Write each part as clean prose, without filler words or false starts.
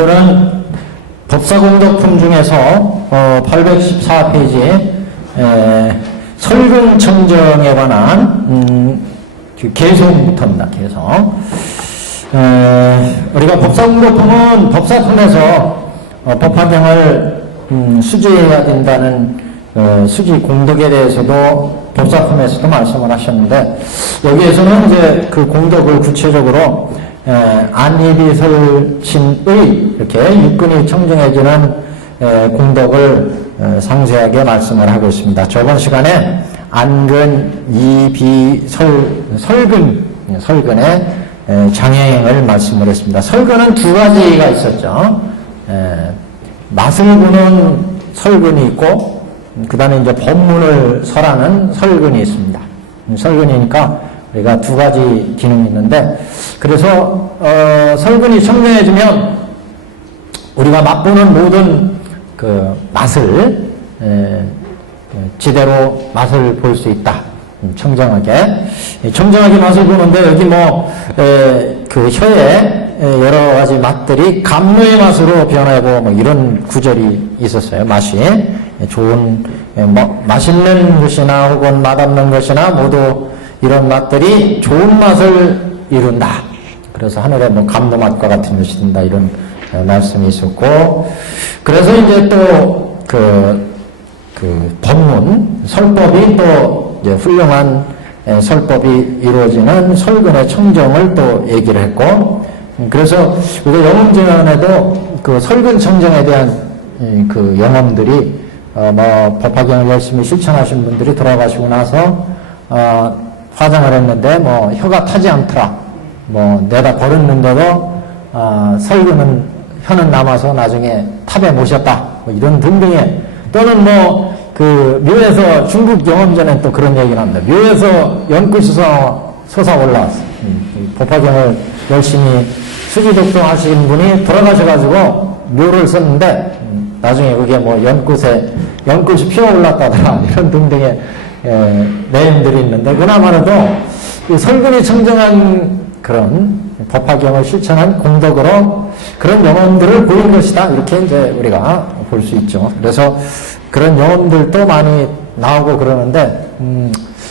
오늘은 법사공덕품 중에서 814페이지 설근청정에 관한 개성부터입니다. 개성. 우리가 법사공덕품은 법사품에서 법화경을 수지해야 된다는 수지 공덕에 대해서도 법사품에서도 말씀을 하셨는데, 여기에서는 이제 그 공덕을 구체적으로 안이비설신의 이렇게 육근이 청정해지는 공덕을 상세하게 말씀을 하고 있습니다. 저번 시간에 안근, 이비, 설근의 장애행을 말씀을 했습니다. 설근은 두 가지가 있었죠. 맛을 보는 설근이 있고, 그 다음에 이제 법문을 설하는 설근이 있습니다. 설근이니까 우리가 두 가지 기능이 있는데, 그래서 설근이 청정해지면 우리가 맛보는 모든 그 맛을 제대로 맛을 볼 수 있다. 청정하게 맛을 보는데, 여기 그 혀에 여러 가지 맛들이 감로의 맛으로 변하고 뭐 이런 구절이 있었어요. 맛이 좋은 맛있는 것이나 혹은 맛없는 것이나 모두 이런 맛들이 좋은 맛을 이룬다. 그래서 하늘에 뭐 감로 맛과 같은 것이 든다, 이런 말씀이 있었고, 그래서 이제 또 그 법문 설법이 또 이제 훌륭한 설법이 이루어지는 설근의 청정을 또 얘기를 했고, 그래서 우리가 영음전에도 그 설근 청정에 대한 그 영험들이 법화경을 열심히 실천하신 분들이 돌아가시고 나서 화장을 했는데 혀가 타지 않더라, 내다 버렸는데도 설근은 혀는 남아서 나중에 탑에 모셨다, 이런 등등의, 또는 그 묘에서 중국 영험전에 또 그런 얘기가 납니다. 묘에서 연꽃이 솟아 올라왔어. 법화경을 열심히 수지독송 하신 분이 돌아가셔가지고 묘를 썼는데, 나중에 그게 연꽃이 피어올랐다더라, 이런 등등의 내용들이 있는데, 그나마라도 설근이 청정한 그런 법화경을 실천한 공덕으로 그런 영혼들을 보인 것이다, 이렇게 이제 우리가 볼 수 있죠. 그래서 그런 영혼들도 많이 나오고 그러는데,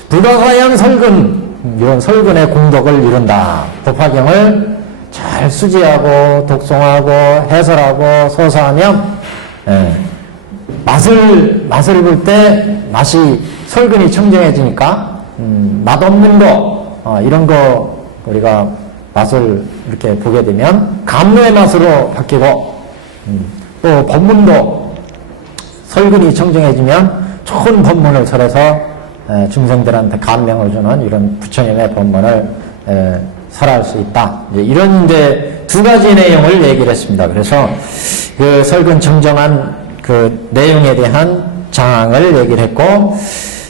불가사양 설근, 이런 설근의 공덕을 이룬다. 법화경을 잘 수지하고 독송하고 해설하고 소사하면 맛을 볼 때 맛이 설근이 청정해지니까 맛없는 거 이런 거 우리가 맛을 이렇게 보게 되면 감로의 맛으로 바뀌고, 또 법문도 설근이 청정해지면 좋은 법문을 설해서 중생들한테 감명을 주는 이런 부처님의 법문을 설할 수 있다. 이런 이제 두 가지 내용을 얘기를 했습니다. 그래서 그 설근 청정한 그 내용에 대한 장항을 얘기를 했고,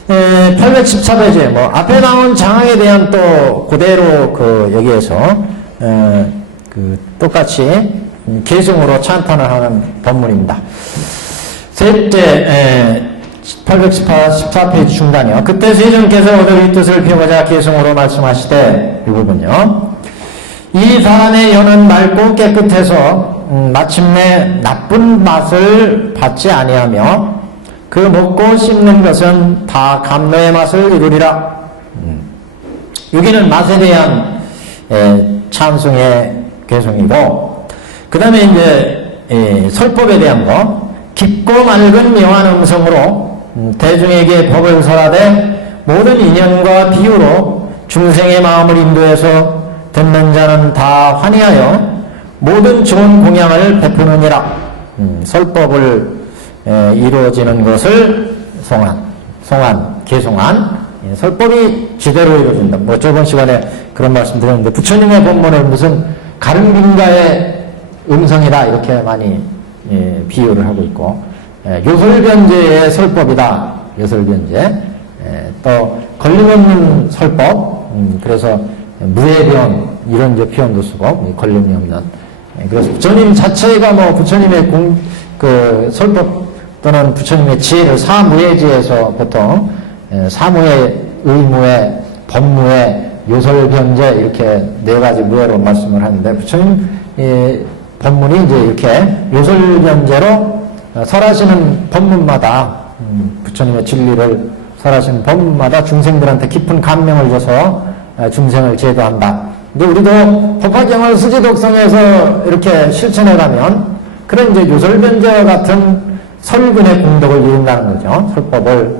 814페이지에 앞에 나온 장항에 대한 또 그대로 여기에서 똑같이 개성으로 찬탄을 하는 법문입니다. 셋째, 814페이지 중단이요. 그때 세존께서 오늘 이 뜻을 피우고자 개성으로 말씀하시되, 이 부분요. 이 사람의 혀는 맑고 깨끗해서 마침내 나쁜 맛을 받지 아니하며 그 먹고 씹는 것은 다 감로의 맛을 이루리라. 여기는 맛에 대한 찬송의 개성이고, 그 다음에 이제 설법에 대한 거, 깊고 맑은 묘한 음성으로 대중에게 법을 설하되 모든 인연과 비유로 중생의 마음을 인도해서 듣는 자는 다 환희하여 모든 좋은 공양을 베푸느니라. 설법을 이루어지는 것을 개송한 설법이 제대로 이루어진다. 저번 시간에 그런 말씀 드렸는데, 부처님의 법문을 무슨 가름빈가의 음성이다, 이렇게 많이 비유를 하고 있고, 요설변제의 설법이다, 요설변제. 또 걸림없는 설법, 그래서 무해변, 이런 이제 표현도 쓰고, 걸림이 없는. 그래서 부처님 자체가 부처님의 설법 또는 부처님의 지혜를 사무예지에서 보통 사무예, 의무예, 법무예, 요설변제, 이렇게 네 가지 무예로 말씀을 하는데, 부처님 법문이 이제 이렇게 요설연재로 설하시는 법문마다 부처님의 진리를 설하시는 법문마다 중생들한테 깊은 감명을 줘서 중생을 제도한다. 근데 우리도 법화경을 수지독성에서 이렇게 실천해가면 그런 이제 요설변제와 같은 설근의 공덕을 이룬다는 거죠. 설법을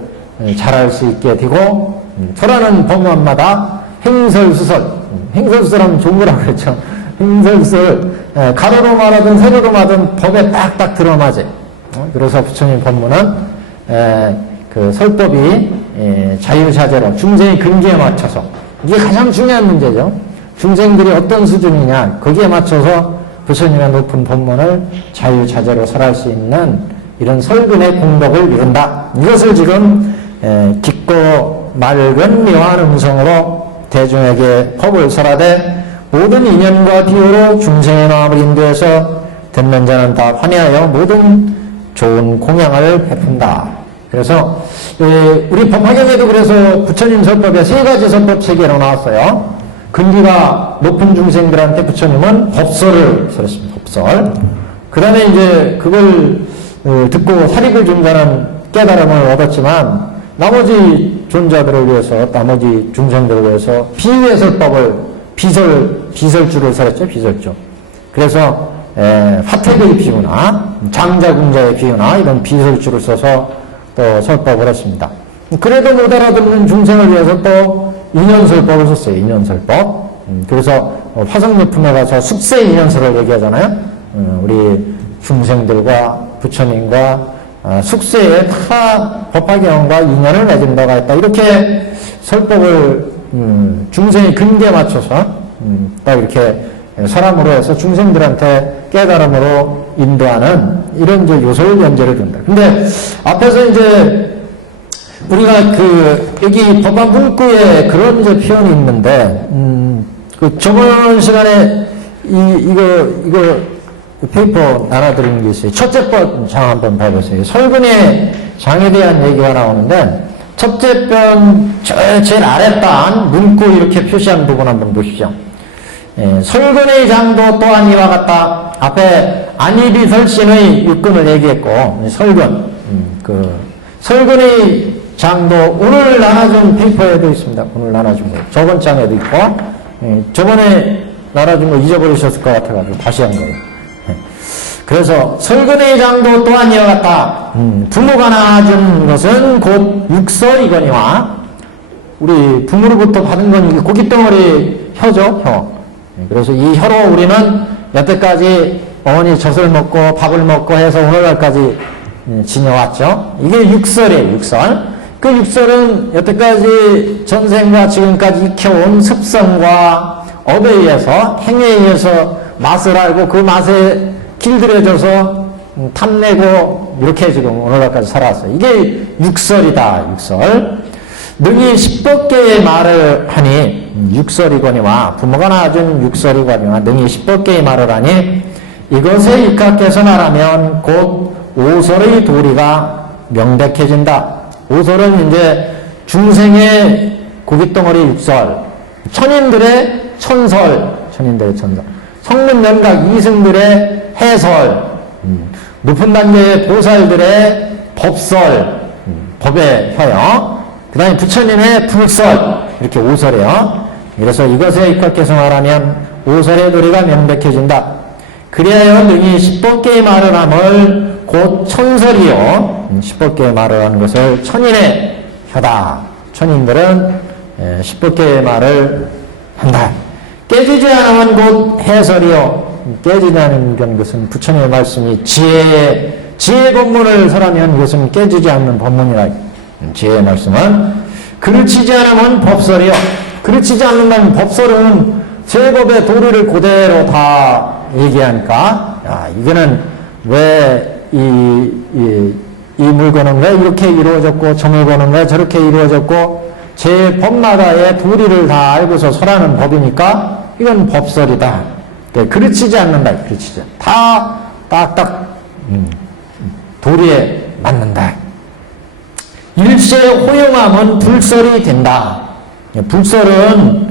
잘할 수 있게 되고 설하는 법문마다 행설수설, 행설수설하면 좋은 거라고 그랬죠. 행설수설, 가로로 말하든 세로로 말하든 법에 딱딱 들어맞아요. 그래서 부처님 법문은 그 설법이 자유자재로 중생의 근기에 맞춰서 이게 가장 중요한 문제죠. 중생들이 어떤 수준이냐 거기에 맞춰서 부처님의 높은 법문을 자유자재로 설할 수 있는 이런 설근의 공덕을 이룬다. 이것을 지금 깊고 맑은 묘한 음성으로 대중에게 법을 설하되 모든 인연과 비유로 중생의 마음을 인도해서 듣는 자는 다 환희하여 모든 좋은 공양을 베푼다. 그래서 우리 법화경에도 그래서 부처님 설법에 세 가지 설법 체계로 나왔어요. 근기가 높은 중생들한테 부처님은 법설을 설했습니다. 법설. 그 다음에 이제 그걸 듣고 사리를 준 자는 깨달음을 얻었지만 나머지 존자들을 위해서, 나머지 중생들을 위해서 비유의 설법을 비설주를 설했죠. 비설주. 그래서 화택의 비유나 장자궁자의 비유나 이런 비설주를 써서 또 설법을 했습니다. 그래도 못 알아듣는 중생을 위해서 또 인연설법을 썼어요. 인연설법. 그래서 화성예품에 가서 숙세 인연설을 얘기하잖아요. 우리 중생들과 부처님과 숙세에 다 법화경과 인연을 맺은 바가 있다. 이렇게 설법을 중생의 근기에 맞춰서 딱 이렇게 설함으로 해서 중생들한테 깨달음으로 인도하는 이런 이제 요설연재를 준다. 근데 앞에서 이제 우리가 여기 법화 문구에 그런 이제 표현이 있는데, 저번 시간에 이거 페이퍼 나눠드리는 게 있어요. 첫째 장 한번 봐보세요. 설근의 장에 대한 얘기가 나오는데, 첫째 편 제일 아랫단 문구 이렇게 표시한 부분 한번 보시죠. 설근의 장도 또한 이와 같다. 앞에 안이비설신의 육근을 얘기했고, 설근, 설근의 장도 오늘 나눠준 페이퍼에도 있습니다. 오늘 나눠준 거. 저번 장에도 있고, 저번에 나눠준 거 잊어버리셨을 것 같아가지고 다시 한 거예요. 그래서 설근의 장도 또한 이와 같다. 부모가 나눠준 것은 곧 육설이거니와, 우리 부모로부터 받은 건 고깃덩어리 혀죠, 혀. 그래서 이 혀로 우리는 여태까지 어머니 젖을 먹고 밥을 먹고 해서 오늘날까지 지녀왔죠. 이게 육설이에요, 육설. 그 육설은 여태까지 전생과 지금까지 익혀온 습성과 업에 의해서, 행위에 의해서 맛을 알고 그 맛에 길들여져서 탐내고 이렇게 지금 오늘날까지 살아왔어요. 이게 육설이다, 육설. 능히 10법계의 말을 하니, 육설이거니와, 부모가 낳아준 육설이거니와, 능히 10법계의 말을 하니, 이것에 입각해서 말하면 곧 오설의 도리가 명백해진다. 오설은 이제 중생의 고깃덩어리 육설, 천인들의 천설, 성문명각 이승들의 해설, 높은 단계의 보살들의 법설, 법의 혀요. 그 다음에 부처님의 불설, 이렇게 오설이에요. 그래서 이것에 입각해서 말하면 오설의 도리가 명백해진다. 그리하여 능히 10법계의 말을 함을 곧 천설이요. 10법계의 말을 하는 것을 천인의 혀다. 천인들은 10법계의 말을 한다. 깨지지 않으면 곧 해설이요. 깨지지 않는 것은 부처님의 말씀이 지혜의 법문을 설하면 이것은 깨지지 않는 법문이라. 지혜의 말씀은 그르치지 않으면 법설이요. 그르치지 않는다면 법설은 제법의 도리를 그대로 다 얘기하니까, 이거는 왜 이 물건은 왜 이렇게 이루어졌고, 저 물건은 왜 저렇게 이루어졌고, 제 법마다의 도리를 다 알고서 설하는 법이니까, 이건 법설이다. 그르치지 않는다. 그르치지. 다 딱딱, 도리에 맞는다. 일체 호용함은 불설이 된다. 불설은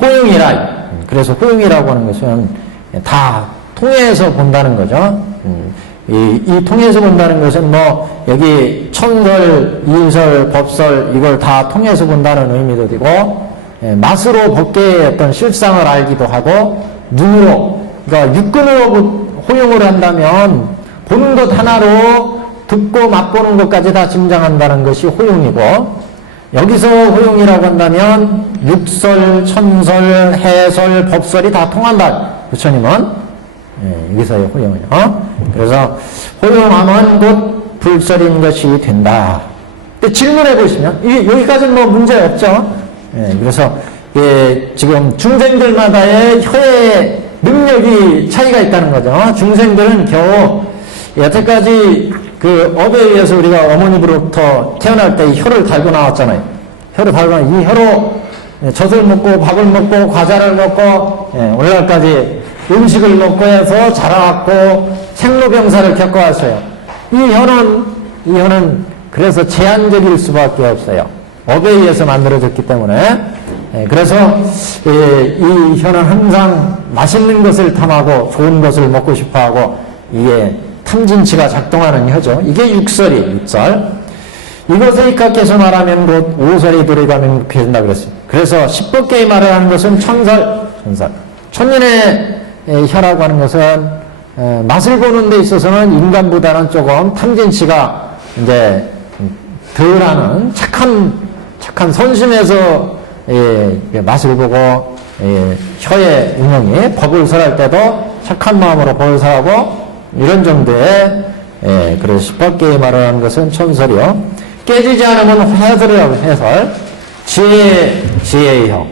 호용이라. 그래서 호용이라고 하는 것은 다 통해서 본다는 거죠. 이 통해서 본다는 것은 뭐 여기 천설, 이설, 법설 이걸 다 통해서 본다는 의미도 되고 맛으로 법계의 어떤 실상을 알기도 하고 눈으로 그러니까 육근으로 호용을 한다면 보는 것 하나로 듣고 맛보는 것까지 다 짐작한다는 것이 호용이고 여기서 호용이라고 한다면 육설, 천설, 해설, 법설이 다 통한다. 부처님은 여기서의 호용이요. 그래서 호용하면 곧 불설인 것이 된다. 근데 질문해 보시면 여기까지는 뭐 문제 없죠. 그래서 지금 중생들마다의 혀의 능력이 차이가 있다는 거죠. 중생들은 겨우 여태까지 그 업에 의해서 우리가 어머니부로부터 태어날 때 이 혀를 달고 나왔잖아요. 혀를 달고 이 혀로 젖을 먹고 밥을 먹고 과자를 먹고 오늘날까지 음식을 먹고 해서 자라왔고 생로병사를 겪어왔어요. 이 혀는 그래서 제한적일 수밖에 없어요. 업에 의해서 만들어졌기 때문에 그래서 이 혀는 항상 맛있는 것을 탐하고 좋은 것을 먹고 싶어하고 이게 탐진치가 작동하는 혀죠. 이게 육설. 이것을 입각해서 말하면 곧 오설이 들어가면 행복해진다 그랬습니다. 그래서 십법계의 말을 하는 것은 천설. 천인의 혀라고 하는 것은 맛을 보는 데 있어서는 인간보다는 조금 탐진치가 이제 덜하는 착한 선심에서 맛을 보고 혀의 운영이 법을 설할 때도 착한 마음으로 법을 설하고 이런 정도의 그래서 십법계의 말을 하는 것은 천설이요. 깨지지 않으면 해설이라고 해설. 지혜의 혀.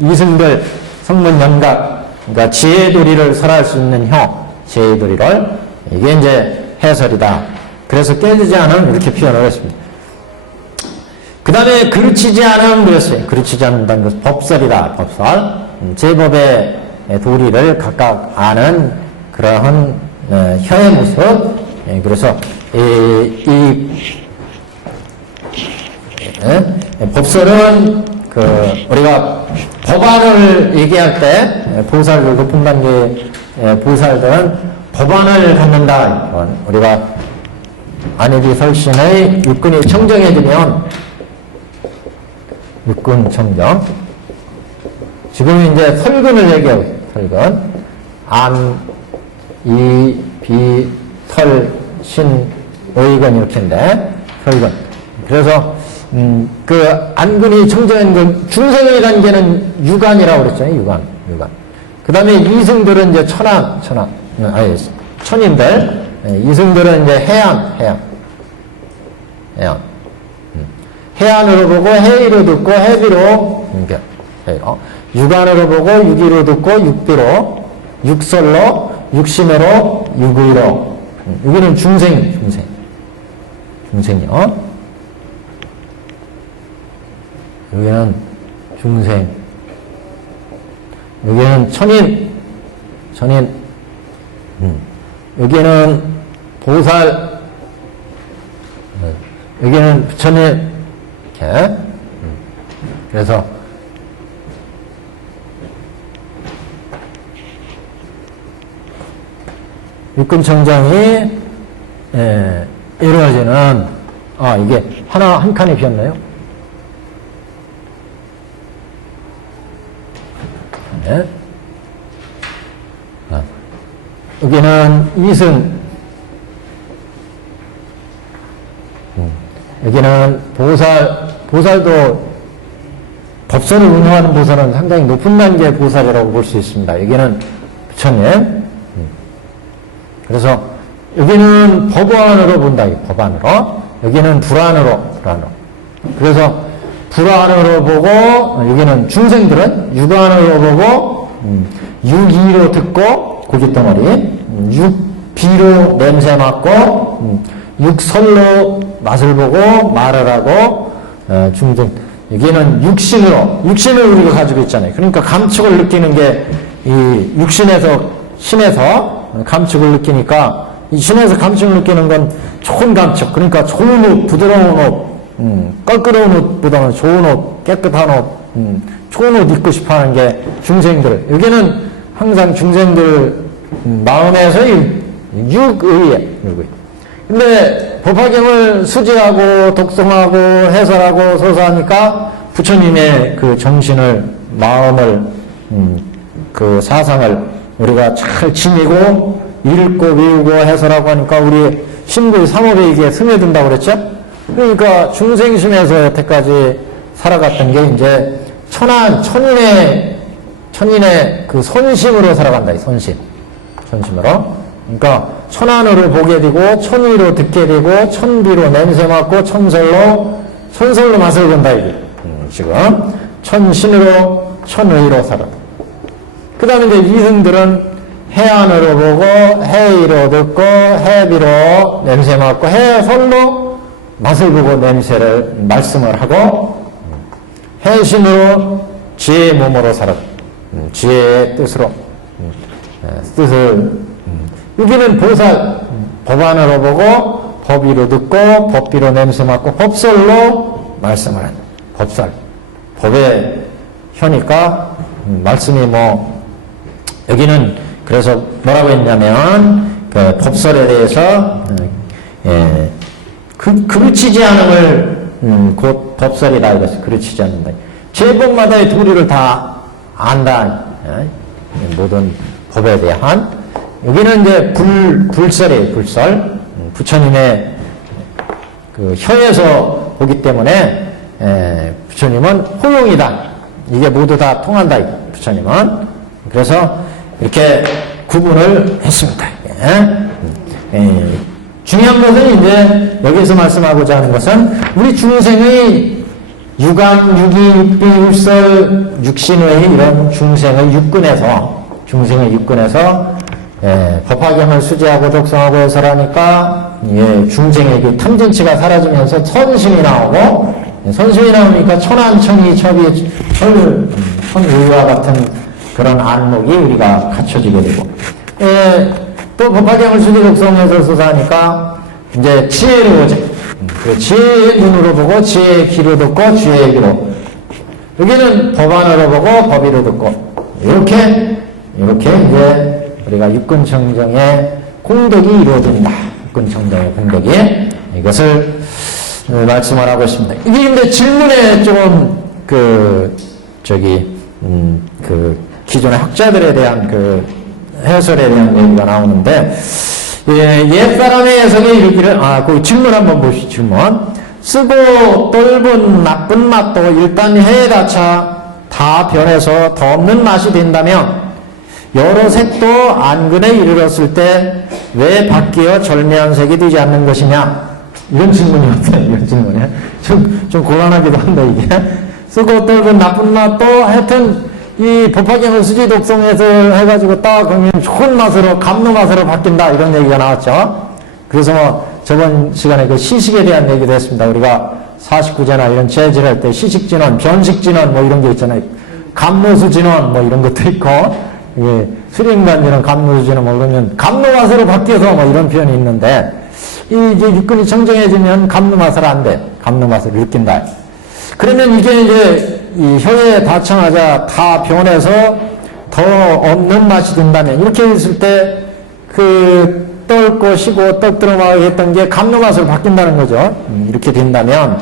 이승들 성문 연각 그러니까 지혜의 도리를 설할 수 있는 혀. 지혜의 도리를 이게 이제 해설이다. 그래서 깨지지 않으면 이렇게 표현을 했습니다. 그 다음에 그르치지 않으면 그랬어요. 그르치지 않는다는 것은 법설이다. 법설. 제법의 도리를 각각 아는 그러한 혀의 모습. 그래서 법설은 우리가 법안을 얘기할 때 보살들 높은 단계 보살들은 법안을 갖는다. 우리가 안익이 설신의 육근이 청정해지면 육근 청정. 지금 이제 설근을 얘기하고 있어요. 설근. 안, 이, 비, 설, 신, 의근 이렇게인데 설근. 그래서 그 안근이 청정한 중생이라는 게는 유관이라고 그랬잖아요. 유관. 그 다음에 이승들은 이제 천인들. 이승들은 이제 해안으로 보고 해의로 듣고 해비로 육안으로 보고 육의로 듣고 육비로 육설로 육신으로 육의로 여기는 중생이요. 여기는 중생. 여기는 천인. 여기는 보살. 여기는 부처님. 이렇게. 그래서 육근청정이 이루어지는 이게 한 칸이 비었나요? 네. 여기는 이승. 여기는 보살도 법설을 운영하는 보살은 상당히 높은 단계의 보살이라고 볼 수 있습니다. 여기는 부처님. 그래서 여기는 법안으로 본다. 법안으로. 여기는 불안으로. 그래서 불안으로 보고 여기는 중생들은 육안으로 보고 육이로 듣고 고깃덩어리 육비로 냄새 맡고 육설로 맛을 보고 말을 하고 중생 여기는 육신을 우리가 가지고 있잖아요. 그러니까 감촉을 느끼는 게 이 신에서 감촉을 느끼니까 이 신에서 감촉을 느끼는 건 좋은 감촉. 그러니까 좋은 옷, 부드러운 옷, 껄끄러운 옷보다는 좋은 옷, 깨끗한 옷, 좋은 옷 입고 싶어 하는 게 중생들. 여기는 항상 중생들 마음에서 육의에. 근데 법화경을 수지하고 독송하고 해설하고 소사하니까 부처님의 그 정신을, 마음을, 그 사상을 우리가 잘 지니고 읽고 배우고 해설하고 하니까 우리 신구의 삼업에 이게 스며든다고 그랬죠? 그러니까 중생심에서 여태까지 살아갔던 게 이제 천인의 그 선심으로 살아간다, 이 선심으로. 그러니까 천안으로 보게 되고, 천의로 듣게 되고, 천비로 냄새 맡고, 천설로 맛을 본다, 이게. 지금. 천신으로, 천의로 살아. 그 다음에 이제 이승들은 해안으로 보고, 해의로 듣고, 해비로 냄새 맡고, 해설로 맛을 보고 냄새를, 말씀을 하고, 해신으로 지혜의 몸으로 살아. 지혜의 뜻으로. 뜻을, 여기는 보살, 법안으로 보고, 법의로 듣고, 법비로 냄새 맡고, 법설로 말씀을 한다. 법설. 법의 혀니까, 말씀이 여기는 그래서 뭐라고 했냐면, 그 법설에 대해서, 그르치지 않음을, 곧 법설이다. 이것을 그르치지 않는다. 제법마다의 도리를 다 안다. 모든 법에 대한. 여기는 이제 불설이에요, 불설. 부처님의 그 혀에서 보기 때문에, 부처님은 호용이다. 이게 모두 다 통한다, 부처님은. 그래서 이렇게 구분을 했습니다. 중요한 것은 이제 여기서 말씀하고자 하는 것은 우리 중생의 유관, 유기, 육비, 울설, 육신의 이런 중생의 육근에서 법화경을 수지하고 독송하고 해설하니까 중생의 그 탐진치가 사라지면서 선심이 나오고, 선심이 나오니까 천안, 천의, 천비, 천의와 같은 그런 안목이 우리가 갖춰지게 되고, 또 법화경을 수지 독송해서 소사하니까 이제 지혜로 오죠. 그 지혜의 눈으로 보고, 지혜의 귀로 듣고, 지혜의 귀로. 여기는 법안으로 보고, 법의로 듣고. 이렇게 이제 우리가 육근청정의 공덕이 이루어진다. 육근청정의 공덕이. 이것을 말씀을 하고 있습니다. 이게 근데 질문에 조금 기존의 학자들에 대한 그 해설에 대한 얘기가 나오는데, 옛사람의 해석이 이르기를, 그 질문 한번 보시죠, 질문. 쓰고 떫은 나쁜 맛도 일단 해에 닿자 다 변해서 더 없는 맛이 된다면, 여러 색도 안근에 이르렀을 때 왜 바뀌어 절묘한 색이 되지 않는 것이냐? 이런 질문이었어요. 이런 질문이야. 좀 곤란하기도 한다, 이게. 쓰고 떫은 나쁜 맛도 하여튼 이 법화경을 수지 독송해서 해가지고 딱 그러면 좋은 맛으로, 감로 맛으로 바뀐다, 이런 얘기가 나왔죠. 그래서 저번 시간에 그 시식에 대한 얘기도 했습니다. 우리가 49제나 이런 재질할 때 시식진원, 변식진원 이런 게 있잖아요. 감로수진원 이런 것도 있고, 수림간진원, 감로수진원 그러면 감로 맛으로 바뀌어서 이런 표현이 있는데, 이제 육근이 청정해지면 감로 맛을 안 돼. 감로 맛을 느낀다. 그러면 이게 이제 이 혀에 닿자마자 다 변해서 더 없는 맛이 된다면, 이렇게 했을 때 떫고 시고 떡들어마고 했던 게 감로 맛으로 바뀐다는 거죠. 이렇게 된다면,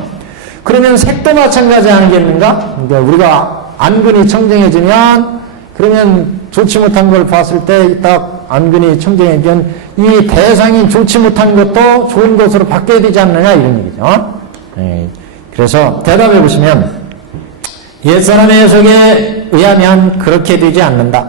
그러면 색도 마찬가지 아니겠는가? 그러니까 우리가 안근이 청정해지면, 그러면 좋지 못한 걸 봤을 때 딱 안근이 청정해지면 이 대상이 좋지 못한 것도 좋은 것으로 바뀌어야 되지 않느냐, 이런 얘기죠. 그래서 대답해 보시면, 옛사람의 해석에 의하면 그렇게 되지 않는다.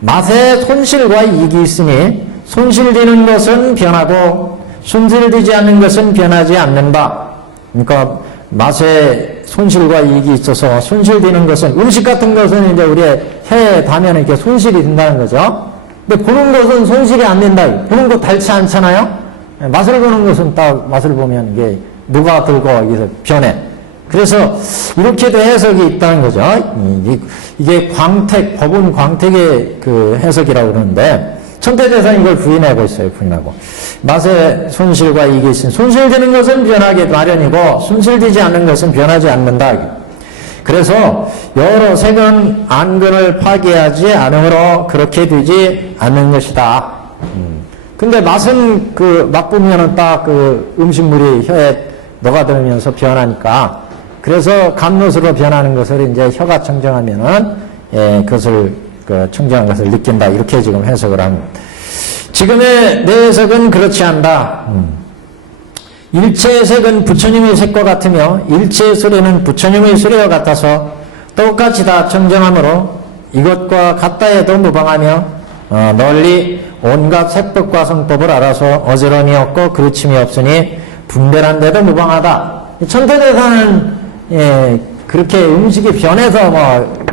맛에 손실과 이익이 있으니 손실되는 것은 변하고 손실되지 않는 것은 변하지 않는다. 그러니까 맛에 손실과 이익이 있어서 손실되는 것은, 음식 같은 것은 이제 우리의 혀에 닿으면 이렇게 손실이 된다는 거죠. 근데 보는 것은 손실이 안 된다. 보는 것 닳지 않잖아요. 맛을 보는 것은 딱 맛을 보면 이게 누가 들고 여기서 변해. 그래서 이렇게도 해석이 있다는 거죠. 이게 광택, 법은 광택의 그 해석이라고 그러는데, 천태대사는 이걸 부인하고 있어요. 부인하고. 맛의 손실과 이익이 있으니 손실되는 것은 변하기 마련이고 손실되지 않는 것은 변하지 않는다. 그래서 여러 색은 안근을 파괴하지 않으므로 그렇게 되지 않는 것이다. 근데 맛은 맛보면은 딱 음식물이 혀에 녹아들면서 변하니까, 그래서 감롯으로 변하는 것을 이제 혀가 청정하면은, 그것을, 청정한 것을 느낀다. 이렇게 지금 해석을 합니다. 지금의 내 해석은 그렇지 않다. 일체의 색은 부처님의 색과 같으며 일체의 소리는 부처님의 소리와 같아서 똑같이 다 청정하므로 이것과 같다 해도 무방하며 널리 온갖 색법과 성법을 알아서 어지러움이 없고 그르침이 없으니 분별한데도 무방하다. 천태대사는 그렇게 음식이 변해서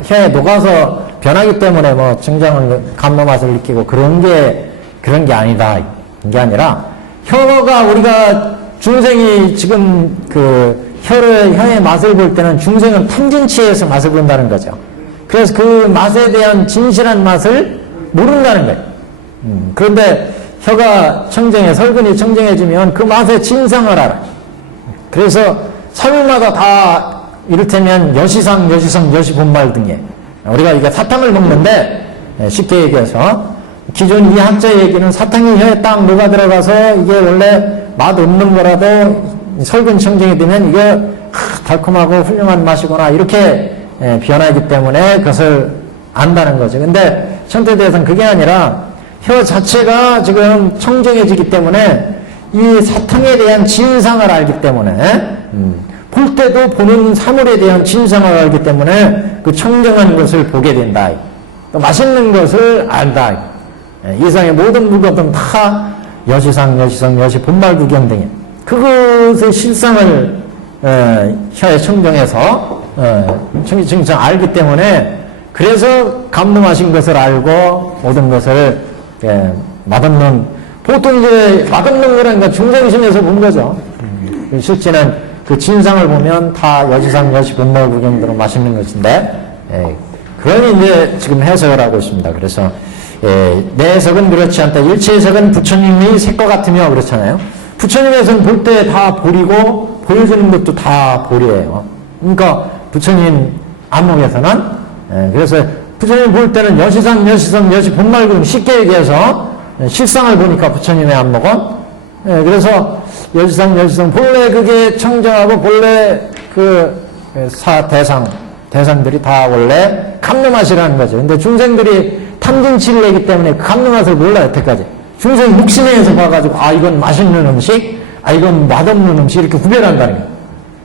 혀에 녹아서 변하기 때문에 청정한 감로 맛을 느끼고 그런 게 아니다. 그게 아니라 혀가 우리가 중생이 지금 혀의 맛을 볼 때는 중생은 탐진치에서 맛을 본다는 거죠. 그래서 그 맛에 대한 진실한 맛을 모른다는 거예요. 그런데 혀가 설근이 청정해지면 그 맛의 진상을 알아. 그래서 설마다 다 이를테면 여시상, 여시본말 등에 우리가 이게 사탕을 먹는데 쉽게 얘기해서 기존 이 학자 얘기는 사탕이 혀에 딱 녹아 들어가서 이게 원래 맛 없는 거라도 설근 청정이 되면 이게 달콤하고 훌륭한 맛이구나 이렇게 변하기 때문에 그것을 안다는 거죠. 근데 천태대에서는 그게 아니라 혀 자체가 지금 청정해지기 때문에 이 사탕에 대한 진상을 알기 때문에 볼 때도 보는 사물에 대한 진상을 알기 때문에 그 청정한 것을 보게 된다. 또 맛있는 것을 안다. 이상의 모든 물건들은 다 여시상, 여시본말 구경 등에 그것의 실상을 혀에 청정해서 청정 알기 때문에 그래서 감동하신 것을 알고 모든 것을 맛없는 보통 이제 맛없는 거라니까 중생심에서 본 거죠. 실제는 그 진상을 보면 다 여시상, 여시본말 구경들은 맛있는 것인데 그건 이제 지금 해석을 하고 있습니다. 그래서 내 해석은 그렇지 않다. 일체 해석은 부처님의 색과 같으며 그렇잖아요. 부처님의 해석은 볼 때 다 볼이고 보여주는 것도 다 볼이에요. 그러니까 부처님 안목에서는 그래서 부처님 볼 때는 여시상, 여시본말금 쉽게 얘기해서 실상을 보니까 부처님의 안목은 그래서 여시상 본래 그게 청정하고 본래 대상들이 다 원래 감놈맛이라는 거죠. 근데 중생들이 탐진치를 내기 때문에 감놈맛을 몰라요, 여태까지. 중생 육신에서 봐가지고, 이건 맛있는 음식, 이건 맛없는 음식, 이렇게 구별한다는 거예요.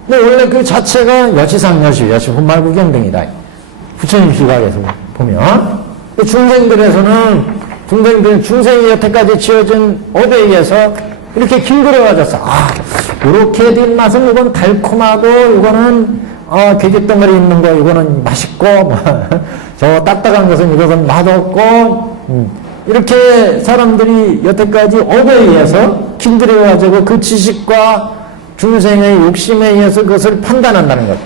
근데 원래 그 자체가 여시상, 여시본말 구경 등이다. 부처님 시각에서 보면. 중생이 여태까지 지어진 업에 의해서 이렇게 길들여가졌어. 요렇게 된 맛은 이건 달콤하고, 이거는 괴기덩어리 있는 거 이거는 맛있고 저 딱딱한 것은 이것은 맛없고 이렇게 사람들이 여태까지 업에 의해서 길들여가지고 그 지식과 중생의 욕심에 의해서 그것을 판단한다는 거죠.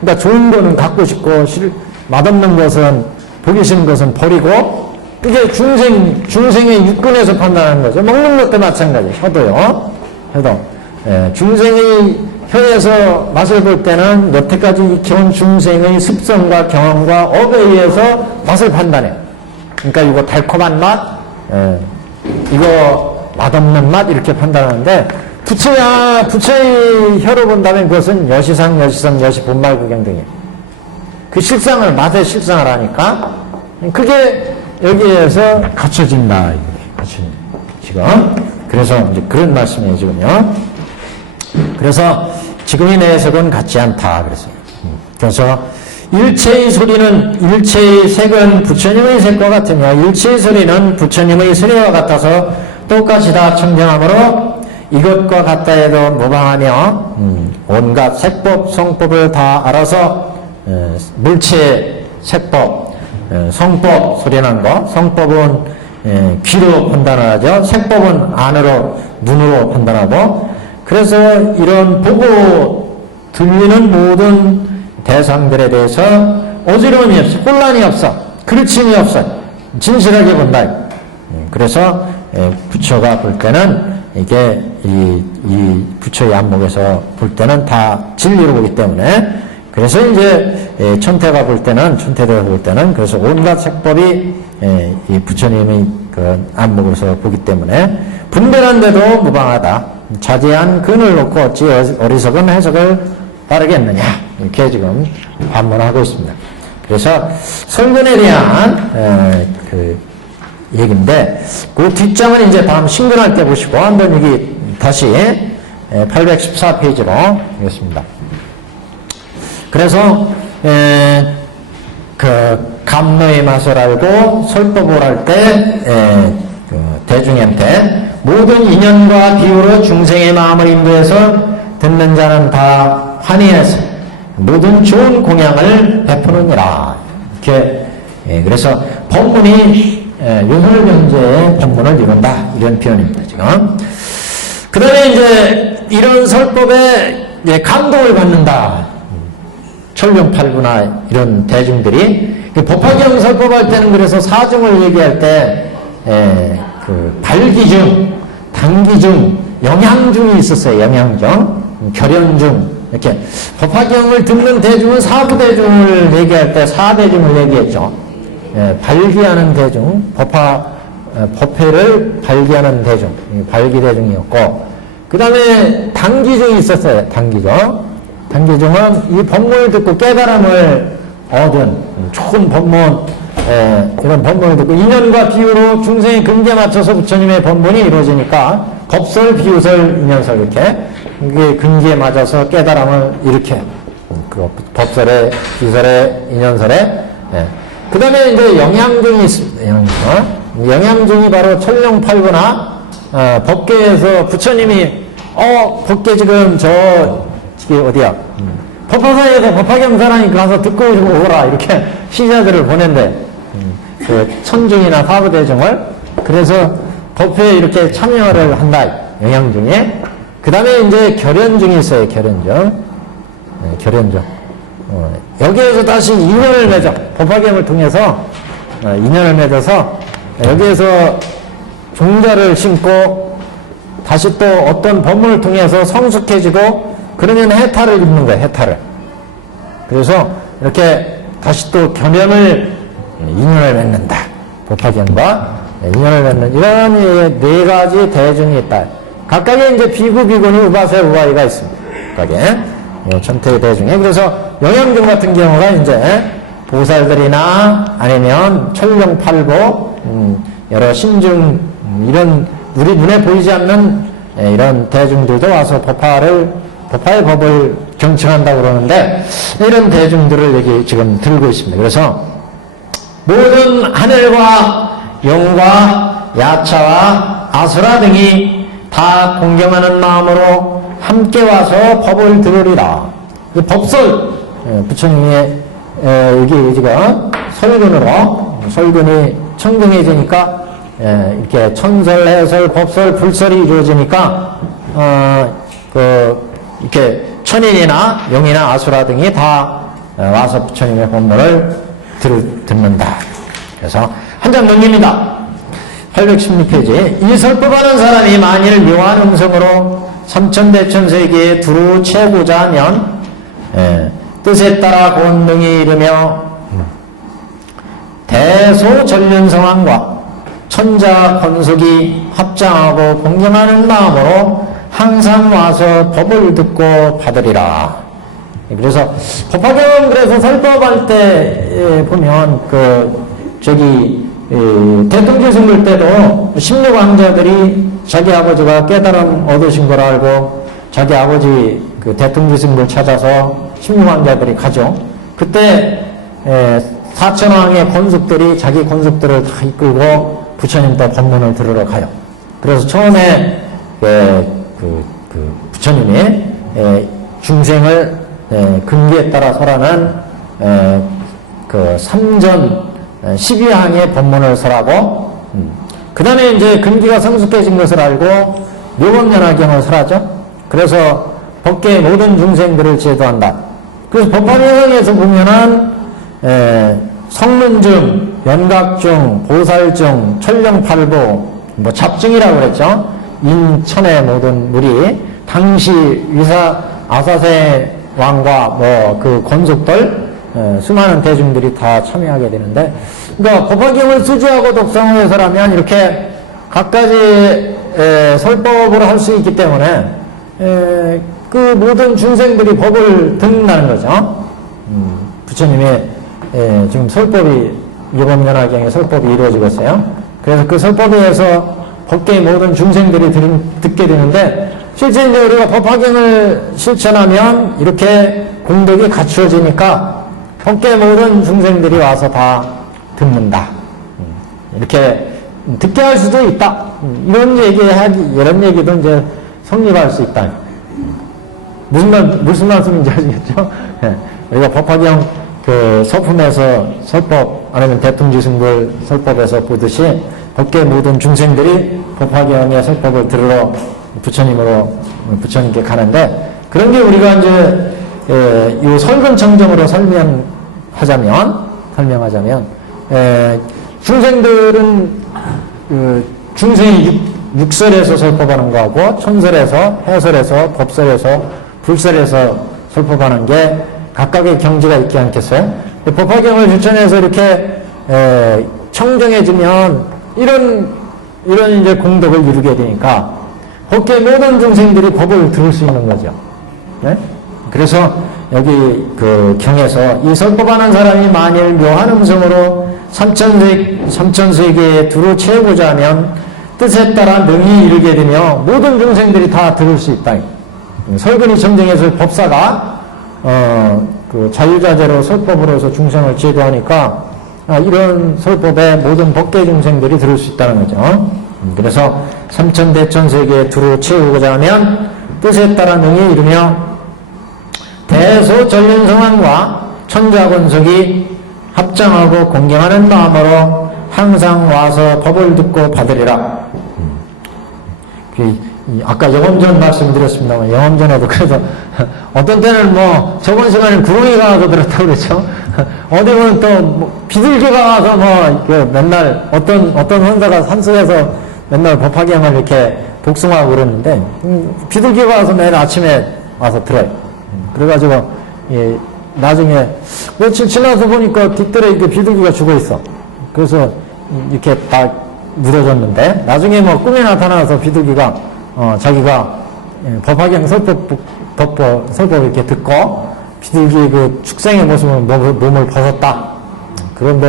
그러니까 좋은 거는 갖고 싶고 맛없는 것은 보기 싫은 것은 버리고 이게 중생의 육근에서 판단하는 거죠. 먹는 것도 마찬가지. 혀도 중생의 혀에서 맛을 볼 때는 여태까지 익혀온 중생의 습성과 경험과 업에 의해서 맛을 판단해요. 그러니까 이거 달콤한 맛, 이거 맛없는 맛 이렇게 판단하는데 부처의 혀로 본다면 그것은 여시상, 여시본말 구경 등이에요. 그 실상을 맛의 실상을 하니까 그게 여기에서 갖춰진다. 지금 그래서 이제 그런 말씀이에요 지금요. 그래서 지금의 내 해석은 같지 않다 그랬어요. 그래서 일체의 소리는 일체의 색은 부처님의 색과 같으며 일체의 소리는 부처님의 소리와 같아서 똑같이 다 청정하므로 이것과 같다 해도 무방하며 온갖 색법 성법을 다 알아서 물체 색법 성법 소리난 거 성법은 귀로 판단하죠. 색법은 안으로 눈으로 판단하고 그래서 이런 보고 들리는 모든 대상들에 대해서 어지러움이 없어, 혼란이 없어, 그르침이 없어, 진실하게 본다. 그래서 부처가 볼 때는 이게 이 부처의 안목에서 볼 때는 다 진리로 보기 때문에 그래서 이제 천태대가 볼 때는 그래서 온갖 색법이 이 부처님의 그 안목으로서 보기 때문에 분별한데도 무방하다. 자제한 근을 놓고 어찌 어리석은 해석을 따르겠느냐. 이렇게 지금 반문하고 있습니다. 그래서 설근에 대한 그 얘기인데 그 뒷장은 이제 다음 신근할 때 보시고 한번 여기 다시 814페이지로 읽겠습니다. 그래서 그 감노의 맛을 알고 설법을 할 때 그 대중한테 모든 인연과 비유로 중생의 마음을 인도해서 듣는 자는 다 환희해서 모든 좋은 공양을 베푸느니라. 이렇게 그래서 법문이 요설경제의 법문을 이룬다 이런 표현입니다. 지금 그 다음에 이제 이런 설법에 감동을 받는다. 천룡팔부나 이런 대중들이 법화경 설법할 때는 그래서 사중을 얘기할 때 그 발기중, 단기중, 영양중이 있었어요. 영양중, 결연중 이렇게 법화경을 듣는 대중은 사부대중을 얘기할 때 사대중을 얘기했죠. 발기하는 대중, 법회를 발기하는 대중, 발기대중이었고 그 다음에 단기중이 있었어요. 단기중. 단기중은 이 법문을 듣고 깨달음을 얻은 좋은 법문, 이런 법문을 듣고 인연과 비유로 중생의 근기에 맞춰서 부처님의 법문이 이루어지니까 법설, 비유설, 인연설 이렇게 이게 근기에 맞아서 깨달음을 이렇게 그 법설에, 비설에, 인연설에 그 다음에 이제 영양중이 있습니다. 영양중이 바로 천룡팔부나 법계에서 부처님이 법계 지금 이게 어디야? 법화사에서 법화경사랑이 가서 듣고 오라 이렇게 시자들을 보낸대. 그 천중이나 사부대중을 그래서 법회에 이렇게 참여를 한다. 영양중에. 그 다음에 이제 결연중이 있어요. 결연중. 결연중. 여기에서 다시 인연을 맺어. 법화경을 통해서 인연을 맺어서 여기에서 종자를 심고 다시 또 어떤 법문을 통해서 성숙해지고 그러면 해탈을 입는 거예요. 해탈을. 그래서 이렇게 다시 또 견연을 인연을 맺는다. 법화경과 인연을 맺는 이런 네 가지 대중이 있다. 각각의 이제 비구, 비구니, 우바세, 우바이가 있습니다. 각각의 천태의 대중에. 그래서 영양중 같은 경우가 이제 보살들이나 아니면 천룡팔보, 여러 신중, 이런 우리 눈에 보이지 않는 이런 대중들도 와서 법화의 법을 경청한다고 그러는데 이런 대중들을 여기 지금 들고 있습니다. 그래서 모든 하늘과 용과 야차와 아수라 등이 다 공경하는 마음으로 함께 와서 법을 들으리라. 이 법설, 부처님의 여기 지금 설근이 청정해지니까 이렇게 천설, 해설, 법설, 불설이 이루어지니까 이렇게 천인이나 용이나 아수라 등이 다 와서 부처님의 법문을 듣는다. 그래서 한 장 넘깁니다. 816페이지. 이 설법하는 사람이 만일 묘한 음성으로 삼천대천세계에 두루 채우고자 하면 뜻에 따라 본능이 이르며 대소전륜성왕과 천자 권속이 합장하고 공경하는 마음으로 항상 와서 법을 듣고 받으리라. 그래서 법화경은 그래서 설법할 때 보면 대통지승불 때도 16왕자들이 자기 아버지가 깨달음 얻으신 걸 알고 자기 아버지 대통지승불 찾아서 16왕자들이 가죠. 그때 4천왕의 권숙들이 자기 권숙들을 다 이끌고 부처님 때 법문을 들으러 가요. 그래서 처음에 부처님이 중생을 근기에 따라 설하는 삼전 12항의 법문을 설하고 그 다음에 이제 근기가 성숙해진 것을 알고 묘법연화경을 설하죠. 그래서 법계의 모든 중생들을 제도한다. 그래서 법화경에서 보면은 성문중, 연각중, 보살중, 천룡팔보, 잡중이라고 그랬죠. 인천의 모든 무리, 당시 위사 아사세 왕과 그 권속들 수많은 대중들이 다 참여하게 되는데, 그러니까 법화경을 수지하고 독성해서라면 이렇게 갖가지 설법을 할 수 있기 때문에 그 모든 중생들이 법을 듣는다는 거죠. 부처님이 지금 설법이 이법연화경의 설법이 이루어지고 있어요. 그래서 그 설법에 의해서 법계의 모든 중생들이 듣게 되는데, 실제 이제 우리가 법화경을 실천하면 이렇게 공덕이 갖추어지니까 법계의 모든 중생들이 와서 다 듣는다. 이렇게 듣게 할 수도 있다. 이런 얘기도 이제 성립할 수 있다. 무슨 말씀인지 아시겠죠? 우리가 법화경 그 서품에서 설법, 아니면 대통지승불 설법에서 보듯이 법계의 모든 중생들이 법화경의 설법을 들으러 부처님께 가는데, 그런 게 우리가 이제 이 설근청정으로 설명하자면 중생들은 중생이 육설에서 설법하는 거하고 천설에서, 해설에서, 법설에서, 불설에서 설법하는 게 각각의 경지가 있지 않겠어요? 법화경을 추천해서 이렇게 청정해지면 이런 이제 공덕을 이루게 되니까 법계 모든 중생들이 법을 들을 수 있는 거죠. 네? 그래서 여기 그 경에서 이 설법하는 사람이 만일 묘한 음성으로 삼천세계에 두루 채우고자 하면 뜻에 따라 능히 이르게 되며 모든 중생들이 다 들을 수 있다. 설근이 청정해서 법사가 그 자유자재로 설법으로 해서 중생을 제도하니까 이런 설법에 모든 법계 중생들이 들을 수 있다는 거죠. 그래서 삼천대천세계에 두루 채우고자 하면 뜻에 따라 능히 이르며 대소전륜성왕과 천자권석이 합장하고 공경하는 마음으로 항상 와서 법을 듣고 받으리라. 아까 영험전 말씀드렸습니다만, 영험전에도 그래서 어떤 때는 뭐 저번 시간에 구렁이가 와서 들었다고 그랬죠. 어디 보면 또 비둘기가 와서 맨날 어떤 헌사가 산속에서 맨날 법화경을 이렇게 독송하고 그랬는데, 비둘기가 와서 매일 아침에 와서 들어요. 그래가지고 나중에 며칠 지나서 보니까 뒷뜰에 이렇게 비둘기가 죽어 있어. 그래서 이렇게 다 묻어졌는데, 나중에 뭐 꿈에 나타나서 비둘기가 자기가 법화경 설법을 이렇게 듣고 비둘기 그 축생의 모습으로 몸을 벗었다. 그런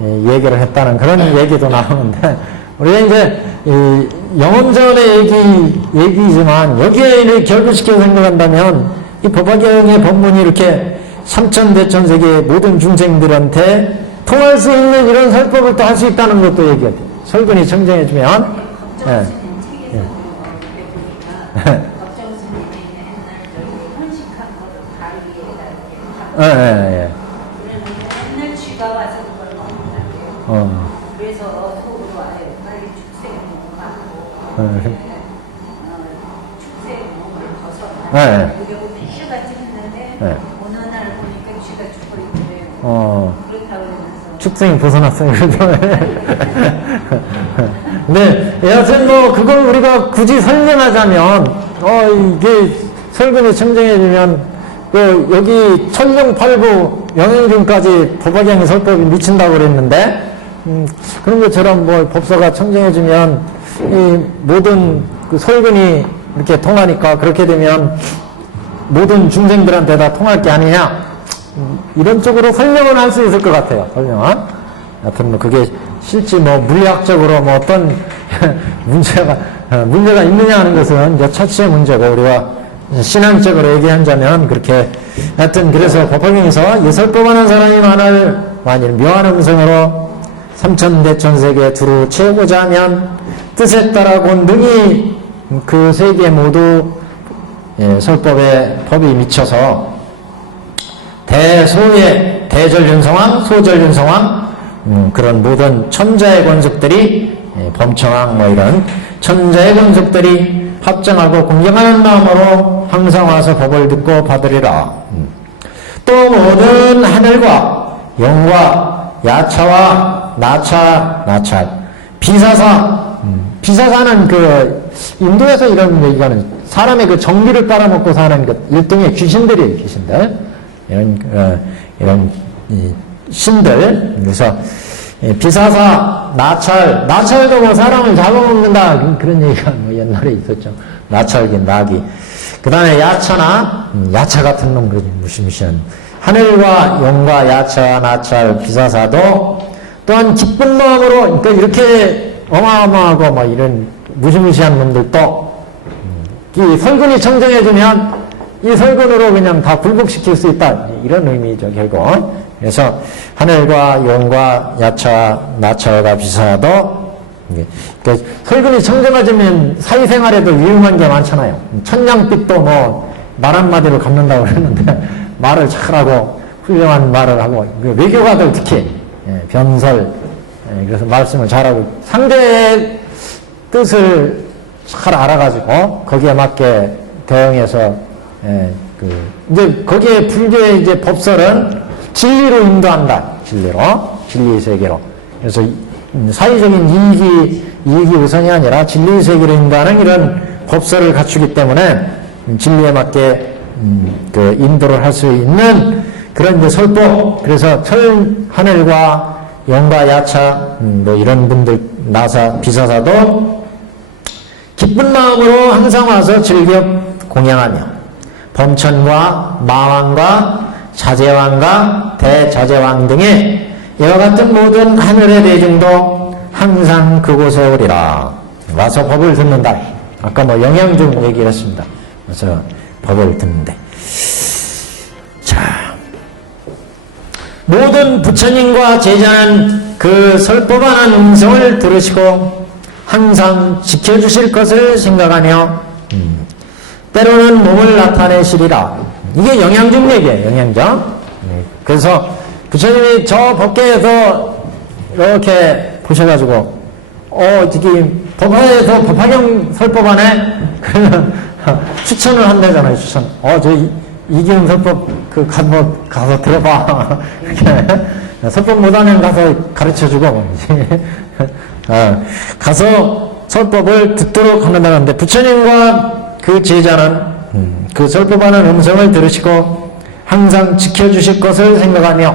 얘기를 했다는 그런 얘기도 나오는데, 우리가 이제 영험전의 얘기지만 여기에 결부시켜 생각한다면 이 법화경의 법문이 이렇게 삼천대천세계의 모든 중생들한테 통할 수 있는 이런 설법을 또 할 수 있다는 것도 얘기해요. 설근이 청정해주면. 맨날 쥐가 와서 그걸 먹는다고요. 그래서 속으로 와요. 빨리 축생 먹고 축생 몸을 벗어나. 여기 보면 혀같이 했는데 어느 날 보니까 쥐가 죽어 있더래요. 그렇다고 하면서 축생이 벗어났어요. 네, 여하튼 뭐 그걸 우리가 굳이 설명하자면 이게 설근이 청정해지면 여기 천룡팔부 영행중까지 법화경의 설법이 미친다고 그랬는데, 그런 것처럼 뭐 법사가 청정해주면 이 모든 그 설근이 이렇게 통하니까 그렇게 되면 모든 중생들한테 다 통할 게 아니냐, 이런 쪽으로 설명은 할 수 있을 것 같아요. 설명은. 하여튼 뭐 그게 실제 뭐 물리학적으로 뭐 어떤 문제가 있느냐 하는 것은 이제 차치의 문제고, 우리가 신앙적으로 얘기한다면 그렇게, 하여튼 그래서 법화경에서 설법하는 사람이 만일 묘한 음성으로 삼천대천세계에 두루 채우고자 하면 뜻에 따라 곧 능히 그 세계 모두 설법에 법이 미쳐서 대소의 대전륜성왕, 소전륜성왕, 그런 모든 천자의 권속들이 범청왕 뭐 이런 천자의 권속들이 합정하고 공경하는 마음으로 항상 와서 법을 듣고 받으리라. 또 모든 하늘과 영과 야차와 나차, 비사사는 그 인도에서 이런 얘기가는 사람의 그 정기를 빨아먹고 사는 그 일종의 귀신들. 이런 이 신들, 그래서 비사사, 나찰도 뭐 사람을 잡아먹는다 그런 얘기가 뭐 옛날에 있었죠. 나찰기, 나귀. 그 다음에 야차나 야차 같은 놈, 그러지 무시무시한 하늘과 용과 야차, 나찰, 비사사도 또한 기쁜 마음으로, 그러니까 이렇게 어마어마하고 뭐 이런 무시무시한 놈들도 이 설군이 청정해주면 이 설군으로 그냥 다 굴복시킬 수 있다, 이런 의미죠 결국. 그래서 하늘과 용과 야차, 나차가 비사도, 그러니까 설군이 청정해주면 사회생활에도 유용한 게 많잖아요. 천냥빛도 뭐 말 한마디로 갚는다고 그러는데 말을 잘하고 훌륭한 말을 하고, 외교가들 특히 변설, 그래서 말씀을 잘하고 상대의 뜻을 잘 알아가지고 거기에 맞게 대응해서, 이제 거기에 불교의 이제 법설은 진리로 인도한다. 진리의 세계로. 그래서 사회적인 이익이 우선이 아니라 진리의 세계로 인도하는 이런 법설을 갖추기 때문에 진리에 맞게 그 인도를 할 수 있는 그런 이제 설법. 그래서 하늘과 용과 야차, 뭐 이런 분들, 나사, 비사사도 기쁜 마음으로 항상 와서 즐겨 공양하며 범천과 마왕과 자제왕과 대자제왕 등의 이와 같은 모든 하늘의 대중도 항상 그곳에 오리라. 와서 법을 듣는다. 아까 뭐 영양중 얘기를 했습니다. 그래서 법을 듣는데. 자, 모든 부처님과 제자는 그 설법하는 음성을 들으시고 항상 지켜주실 것을 생각하며 때로는 몸을 나타내시리라. 이게 영양중 얘기예요. 영양중. 그래서 부처님이 저 법계에서 이렇게 보셔가지고 지금 법화에서 법화경 설법하네? 그러면 추천을 한다잖아요. 추천. 저 이기훈 설법 가서 들어봐. 이렇게 설법 못하면 가서 가르쳐주고 가서 설법을 듣도록 한다는데, 부처님과 그 제자는 그 설법하는 음성을 들으시고 항상 지켜주실 것을 생각하며,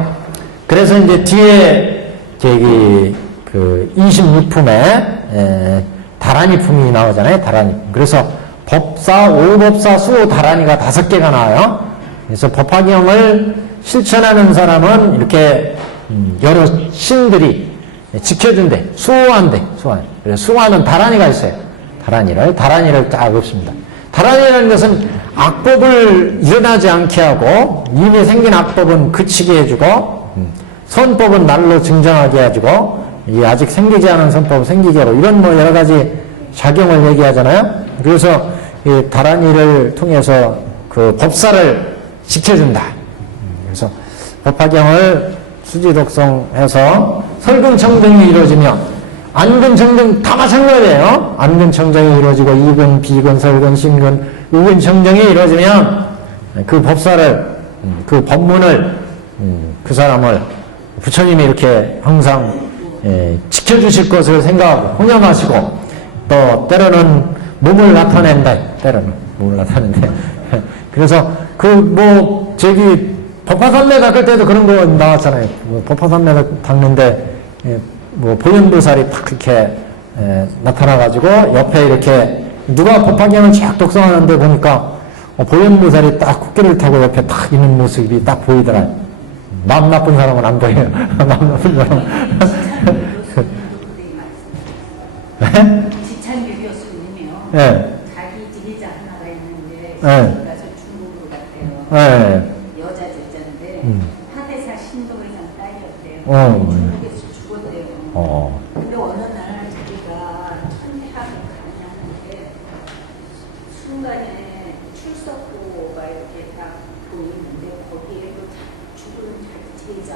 그래서 이제 뒤에 저기 그 26품에 다라니품이 나오잖아요. 다라니. 그래서 법사, 오법사, 수호, 다라니가 5개가 나와요. 그래서 법화경을 실천하는 사람은 이렇게 여러 신들이 지켜준대, 수호한대, 수호한. 그래서 수호하는 다라니가 있어요. 다라니를 딱 읊습니다. 다라니라는 것은 악법을 일어나지 않게 하고, 이미 생긴 악법은 그치게 해주고, 선법은 날로 증정하게 해주고, 이 아직 생기지 않은 선법을 생기게 하고, 이런 뭐 여러 가지 작용을 얘기하잖아요. 그래서 이 다라니를 통해서 그 법사를 지켜준다. 그래서 법화경을 수지독성해서 설근청정이 이루어지며, 안근청정 다 마찬가지예요. 안근청정이 이루어지고 이근, 비근, 설근, 신근, 의근청정이 이루어지면 그 법사를, 그 법문을, 그 사람을 부처님이 이렇게 항상 지켜주실 것을 생각하고 혼념하시고, 또 때로는 몸을 나타낸다. 때로는 몸을 나타낸다. 그래서 법화산매 닦을 때도 그런 거 나왔잖아요. 법화산매 닦는데 뭐 보현보살이 탁 이렇게 나타나가지고 옆에 이렇게 누가 법화경을 쫙 독성하는데 보니까 보현보살이 딱 코끼리를 타고 옆에 딱 있는 모습이 딱 보이더라. 마음 나쁜 사람은 안 보여요. 마음 나쁜 사람은. 지찬규 교수님이요. 네. 자기 지휘자 하나가 있는데 네. 가서 중국으로 갔대요. 네. 여자 제자인데 하대사 신도의장 딸이었대요. 중국에서 죽었대요. 근데 어느 날 자기가 천대학을 가냐는데 순간에 출석부가 이렇게 딱 보이는데 거기에도 죽은 자기 제자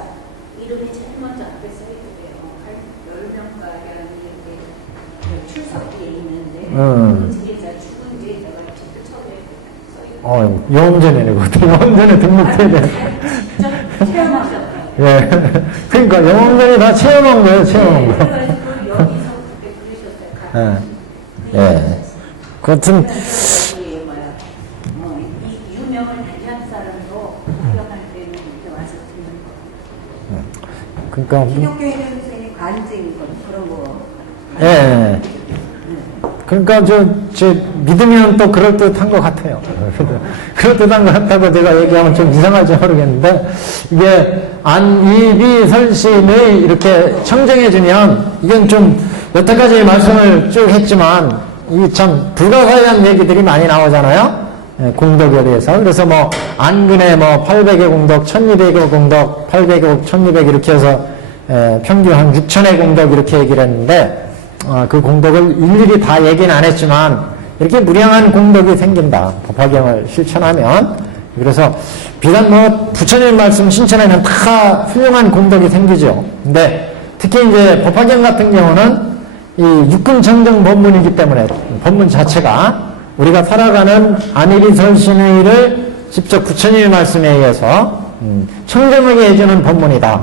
이름이 제일 먼저 앞에 써있대요. 한 10명가량이 이렇게 출석부에 있는데 그 제자 죽은 제자가 직접 처음에 써있고 영험전에 영험전에 등록해야 돼. 직접 체험하셨다고. 예. 그러니까 영험전에 다 체험한 거예요. 체험한 거. 그래서 여기서 그렇게 그러셨어요. 예. 그 같은 이 유명을 달리한 사람도 구경할 때는 이렇게 와서 듣는 거. 그러니까 신용교회는 선생님 관증 그런 거. 예. 그러니까 저 믿으면 또 그럴듯한 것 같아요. 그럴듯한 것 같다고 제가 얘기하면 좀 이상할지 모르겠는데 이게 안이비설신의 이렇게 청정해주면 이건 좀 여태까지 말씀을 쭉 했지만 이 참 불가사의한 얘기들이 많이 나오잖아요. 예, 공덕에 대해서. 그래서 뭐 안근에 뭐 800의 공덕, 1200의 공덕, 800의 1200 이렇게 해서 평균 한 6000의 공덕 이렇게 얘기를 했는데 그 공덕을 일일이 다 얘기는 안 했지만 이렇게 무량한 공덕이 생긴다. 법화경을 실천하면. 그래서 비단 뭐 부처님 말씀 신천에는 다 훌륭한 공덕이 생기죠. 근데 특히 이제 법화경 같은 경우는 이 육근청정 법문이기 때문에 법문 자체가 우리가 살아가는 안일이설신의를 직접 부처님의 말씀에 의해서 청정하게 해주는 법문이다.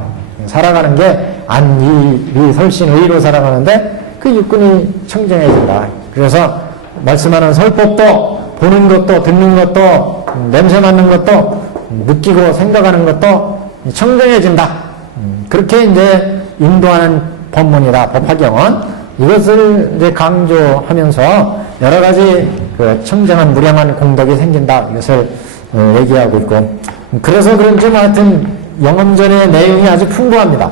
살아가는 게 안일이설신의로 살아가는데 그 육군이 청정해진다. 그래서 말씀하는 설법도 보는 것도 듣는 것도 냄새 맡는 것도 느끼고 생각하는 것도 청정해진다. 그렇게 이제 인도하는 법문이다. 법화경은 이것을 이제 강조하면서 여러 가지 그 청정한 무량한 공덕이 생긴다. 이것을 얘기하고 있고 그래서 그런지 뭐 하여튼 영엄전의 내용이 아주 풍부합니다.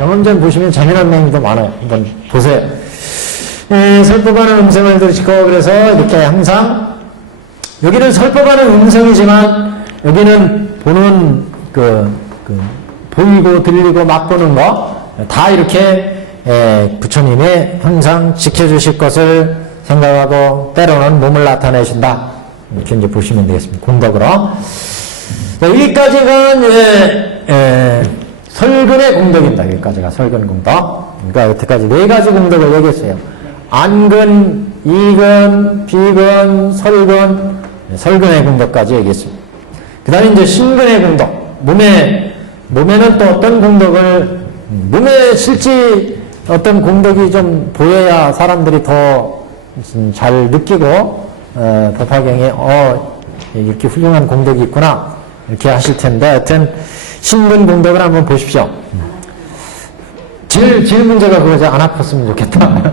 영엄전 보시면 재미난 내용도 많아요. 한번 보세요. 설법하는 음성을 들으시고 그래서 이렇게 항상 여기는 설법하는 음성이지만 여기는 보는 보이고 들리고 맛보는 거 다 이렇게 부처님이 항상 지켜주실 것을 생각하고 때로는 몸을 나타내신다. 이렇게 이제 보시면 되겠습니다. 공덕으로. 여기까지가 설근의 공덕입니다. 여기까지가 설근 공덕. 그러니까 여태까지 4가지 공덕을 얘기했어요. 안근, 이근, 비근, 설근, 설근의 공덕까지 얘기했습니다. 그 다음에 이제 신근의 공덕. 몸에는 또 어떤 공덕을, 몸에 실제 어떤 공덕이 좀 보여야 사람들이 더 잘 느끼고, 법화경에, 이렇게 훌륭한 공덕이 있구나. 이렇게 하실 텐데, 하여튼, 신근 공덕을 한번 보십시오. 제일 문제가 그거죠. 안 아팠으면 좋겠다.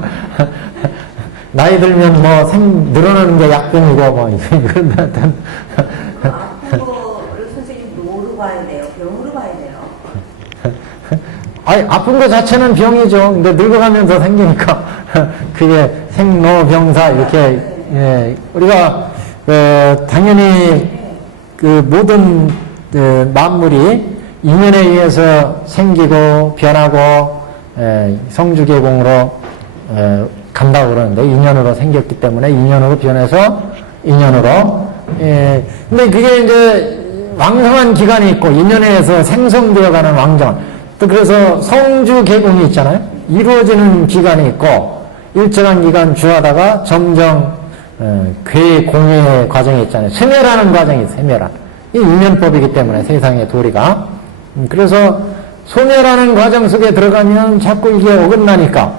나이 들면 뭐 늘어나는 게 약병이고, 뭐, 이런데, 하여튼. 그거를 선생님 뭐로 봐야 돼요? 병으로 봐야 돼요? 아니, 아픈 거 자체는 병이죠. 근데 늙어가면서 생기니까, 그게 생로병사, 이렇게, 우리가, 당연히, 모든, 만물이 인연에 의해서 생기고, 변하고, 성주계공으로, 간다고 그러는데, 인연으로 생겼기 때문에, 인연으로 변해서, 인연으로, 근데 그게 이제, 왕성한 기간이 있고, 인연에 의해서 생성되어가는 왕정한, 또 그래서 성주계공이 있잖아요. 이루어지는 기간이 있고 일정한 기간 주하다가 점점 괴공의 과정이 있잖아요. 쇠멸하는 과정이 쇠멸한. 이 인연법이기 때문에 세상의 도리가. 그래서 소멸하는 과정 속에 들어가면 자꾸 이게 어긋나니까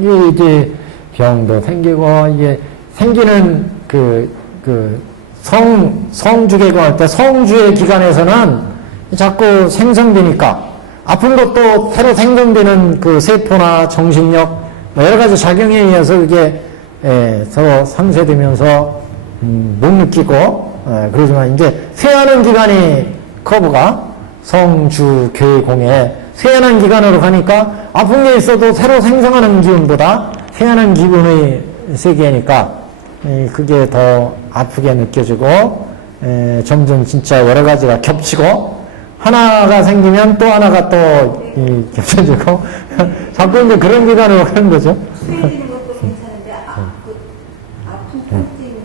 이게 이제 병도 생기고 이게 생기는 성주계공 할 때 성주의 기간에서는 자꾸 생성되니까 아픈 것도 새로 생성되는 그 세포나 정신력, 여러 가지 작용에 의해서 이게, 서로 상쇄되면서, 못 느끼고, 그러지만 이제 쇠하는 기간이 커브가 성주계공에 쇠하는 기간으로 가니까 아픈 게 있어도 새로 생성하는 기운보다 쇠하는 기운의 세계니까, 그게 더 아프게 느껴지고, 점점 진짜 여러 가지가 겹치고, 하나가 생기면 또 하나가 또 겹쳐지고 자꾸 이제 그런 기간으로 가는 거죠. 수해지는 것도 괜찮은데 아픈 통증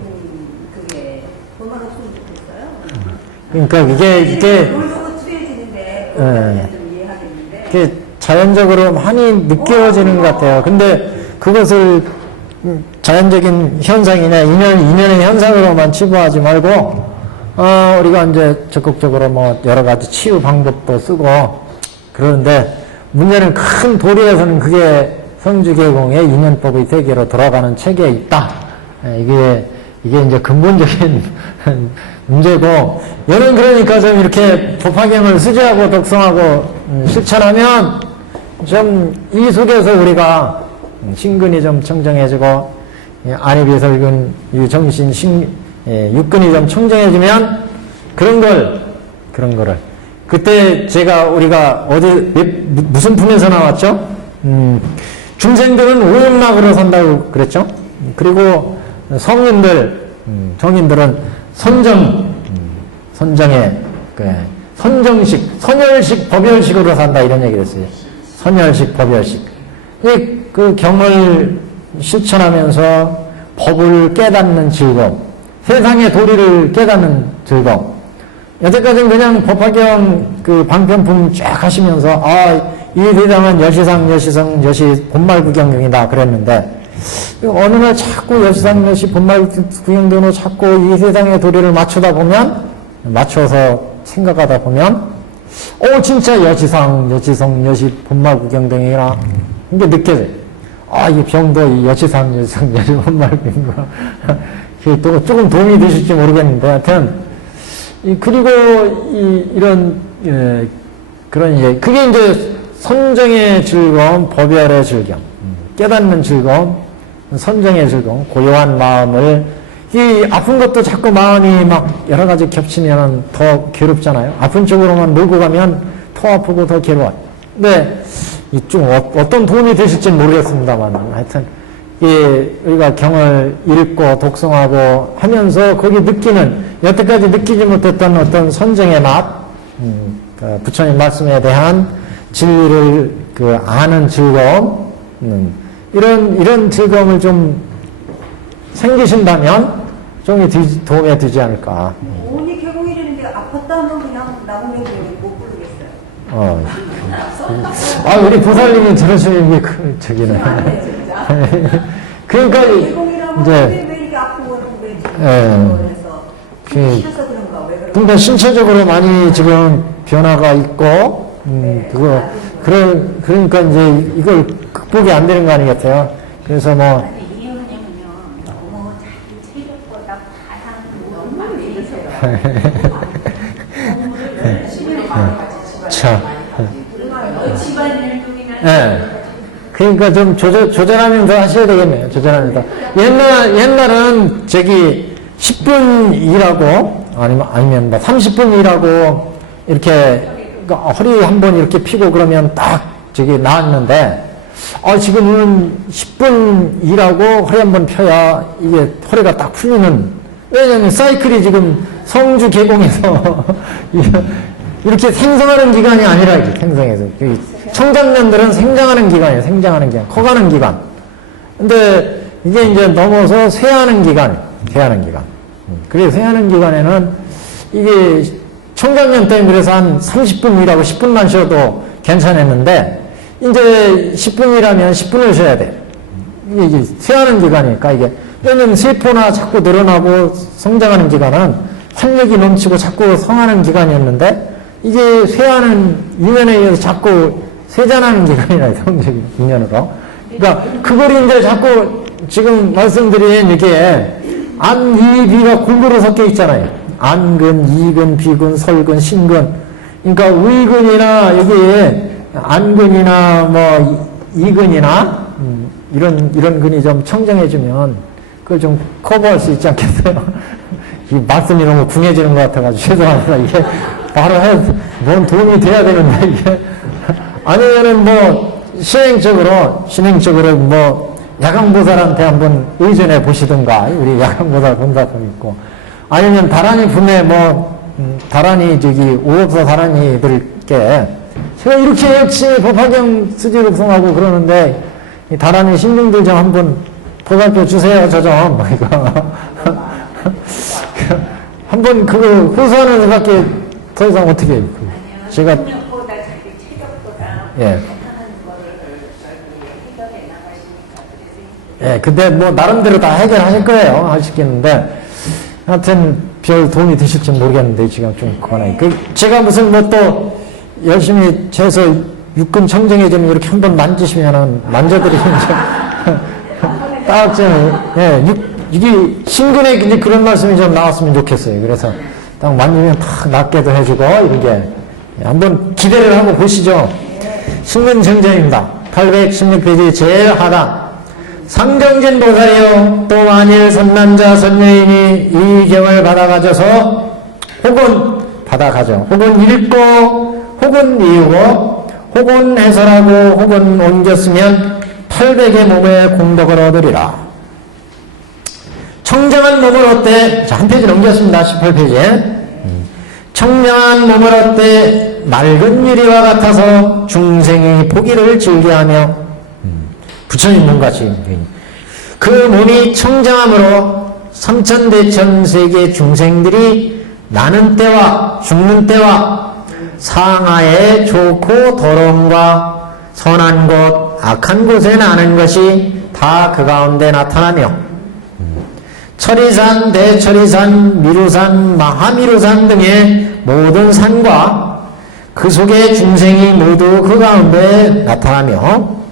그게 그만 없으면 좋겠어요. 그러니까 이게 돌보고 수해지는데 좀 이해하겠는데 이게 자연적으로 많이 느껴지는 것 같아요. 근데 그것을 자연적인 현상이나 인연의 현상으로만 치부하지 말고 우리가 이제 적극적으로 뭐 여러 가지 치유 방법도 쓰고 그러는데 문제는 큰 도리에서는 그게 성주계공의 인연법의 세계로 돌아가는 체계에 있다. 이게 이제 근본적인 문제고, 여는 그러니까 좀 이렇게 법화경을 수지하고 독성하고 실천하면 좀 이 속에서 우리가 신근이 좀 청정해지고 안입이 설근 이 정신 육근이 좀 청정해지면 그런 거를 그때 우리가 무슨 품에서 나왔죠? 중생들은 오용락으로 산다고 그랬죠? 그리고 정인들은 선정의 선열식, 법열식으로 산다 이런 얘기를 했어요. 선열식, 법열식. 그 경을 실천하면서 법을 깨닫는 즐거움, 세상의 도리를 깨닫는 즐거움. 여태까지는 그냥 법화경 그 방편품 쫙 하시면서 이 세상은 여시상, 여시 본말구경경이다 그랬는데 어느 날 자꾸 여시상, 여시 본말구경경으로 자꾸 이 세상의 도리를 맞춰서 생각하다 보면 진짜 여시상, 여시 본말구경경이라 이게 느껴져요. 이 병도 이 여시상, 여시 본말구경경 이게 또 조금 도움이 되실지 모르겠는데 하여튼 그리고 그게 이제 선정의 즐거움, 법열의 즐거움, 깨닫는 즐거움, 선정의 즐거움, 고요한 마음을, 이 아픈 것도 자꾸 마음이 막 여러 가지 겹치면 더 괴롭잖아요. 아픈 쪽으로만 몰고 가면 더 아프고 더 괴로워요. 근데 좀 어떤 도움이 되실지는 모르겠습니다만 하여튼 우리가 경을 읽고 독송하고 하면서 거기 여태까지 느끼지 못했던 어떤 선정의 맛, 부처님 말씀에 대한 진리를 아는 즐거움, 이런 즐거움을 좀 생기신다면 좀 도움이 되지 않을까. 오니 개공이라는데 아팠다면 그냥 나무면 못 부르겠어요. 우리 보살님이 들으시는 게 저기네. 그러니까 이제 왜 이게 아프고 왜 그, 싫어서 그런가 왜 그런가. 근데 신체적으로 많이 지금 변화가 있고, 그러니까 이제 이걸 극복이 안 되는 거 아니겠어요? 그래서 뭐. 아니, 이혼이면요, 너무 자기 체력보다 가장 많이 드세요. 참. 집안일동이나. 그러니까 좀 조절하면서 하셔야 되겠네요. 조절하면서. 옛날은 10분 일하고, 아니면 뭐 30분 일하고, 이렇게, 허리 한번 이렇게 피고 그러면 딱 나았는데, 지금은 10분 일하고 허리 한번 펴야 이게 허리가 딱 풀리는, 왜냐면 사이클이 지금 성주 계곡에서 이렇게 생성하는 기간이 아니라 이게 생성해서. 청장년들은 생장하는 기간이에요. 생장하는 기간. 커가는 기간. 근데 이게 이제 넘어서 쇠하는 기간. 그래서 쇠하는 기간에는 이게 청장년 때는 그래서 한 30분 일하고 10분만 쉬어도 괜찮았는데 이제 10분 일하면 10분을 쉬어야 돼. 이게 쇠하는 기간이니까 이게. 왜냐면 세포나 자꾸 늘어나고 성장하는 기간은 활력이 넘치고 자꾸 성하는 기간이었는데 이게 쇠하는 인연에 의해서 자꾸 세잔하는 기간이라 성적인 인연으로. 그러니까 그걸 이제 자꾸 지금 말씀드린 이게 안, 이, 비가 골고루 섞여 있잖아요. 안근, 이근, 비근, 설근, 신근. 그러니까 의근이나 여기 안근이나 뭐 이근이나 이런 근이 좀 청정해지면 그걸 좀 커버할 수 있지 않겠어요? 이 말씀이 너무 궁해지는 것 같아가지고 죄송합니다. 이게 바로 뭔 도움이 돼야 되는데 이게 아니면은 뭐 신행적으로 뭐 야광보살한테 한번 의존해 보시든가 우리 야광보살 본사품 있고 아니면 다란이 분에 다란이 오업사 다란이들께 제가 이렇게 역시 법화경 수지 독송하고 그러는데 이 다란이 신중들 좀 한번 보살펴 주세요 저 좀 이거 한번 그거 호소하는 수밖에 더 이상 어떻게 해요? 제가 능력보다 자기 체력보다 예. 못하는 거를 해결해 나가시니까 그래서 근데 뭐 나름대로 다 해결하실 거예요. 하시겠는데 하여튼 별 도움이 되실지 모르겠는데 지금 좀 그만해. 제가 무슨 뭐 또 열심히 해서 육근 청정해 좀 이렇게 한번 만지시면은 만져드리면 딱 좀 이게 신근에 그런 말씀이 좀 나왔으면 좋겠어요. 그래서 딱 만지면 탁 낫게도 해주고 이런 게 한번 기대를 하고 보시죠. 신문 정정입니다. 816페이지 제일 하단. 상정진 보살이요 또 만일 선남자 선녀인이 이 경을 받아가져서 혹은 받아가죠. 혹은 읽고 혹은 이유고 혹은 해설하고 혹은 옮겼으면 800의 몸의 공덕을 얻으리라. 청정한 몸을 얻되, 자, 한 페이지 넘겼습니다. 18페이지에. 청정한 몸을 얻되 맑은 유리와 같아서 중생이 보기를 즐겨하며, 부처님 몸같이 그 몸이 청정함으로 삼천대천 세계 중생들이 나는 때와 죽는 때와 상하에 좋고 더러움과 선한 곳, 악한 곳에 나는 것이 다 그 가운데 나타나며 철이산, 대철이산, 미루산, 마하미루산 등의 모든 산과 그 속의 중생이 모두 그 가운데 나타나며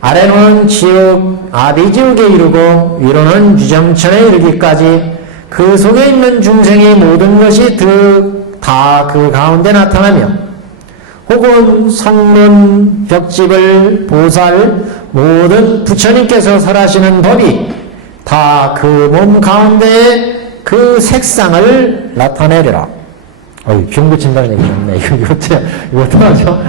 아래로는 지옥, 아비지옥에 이르고 위로는 유정천에 이르기까지 그 속에 있는 중생의 모든 것이 다 그 가운데 나타나며 혹은 성문, 벽집을, 보살, 모든 부처님께서 설하시는 법이 다 그 몸 가운데에 그 색상을 나타내리라. 병 고친다는 얘기 좋네. 이거 어떡하죠?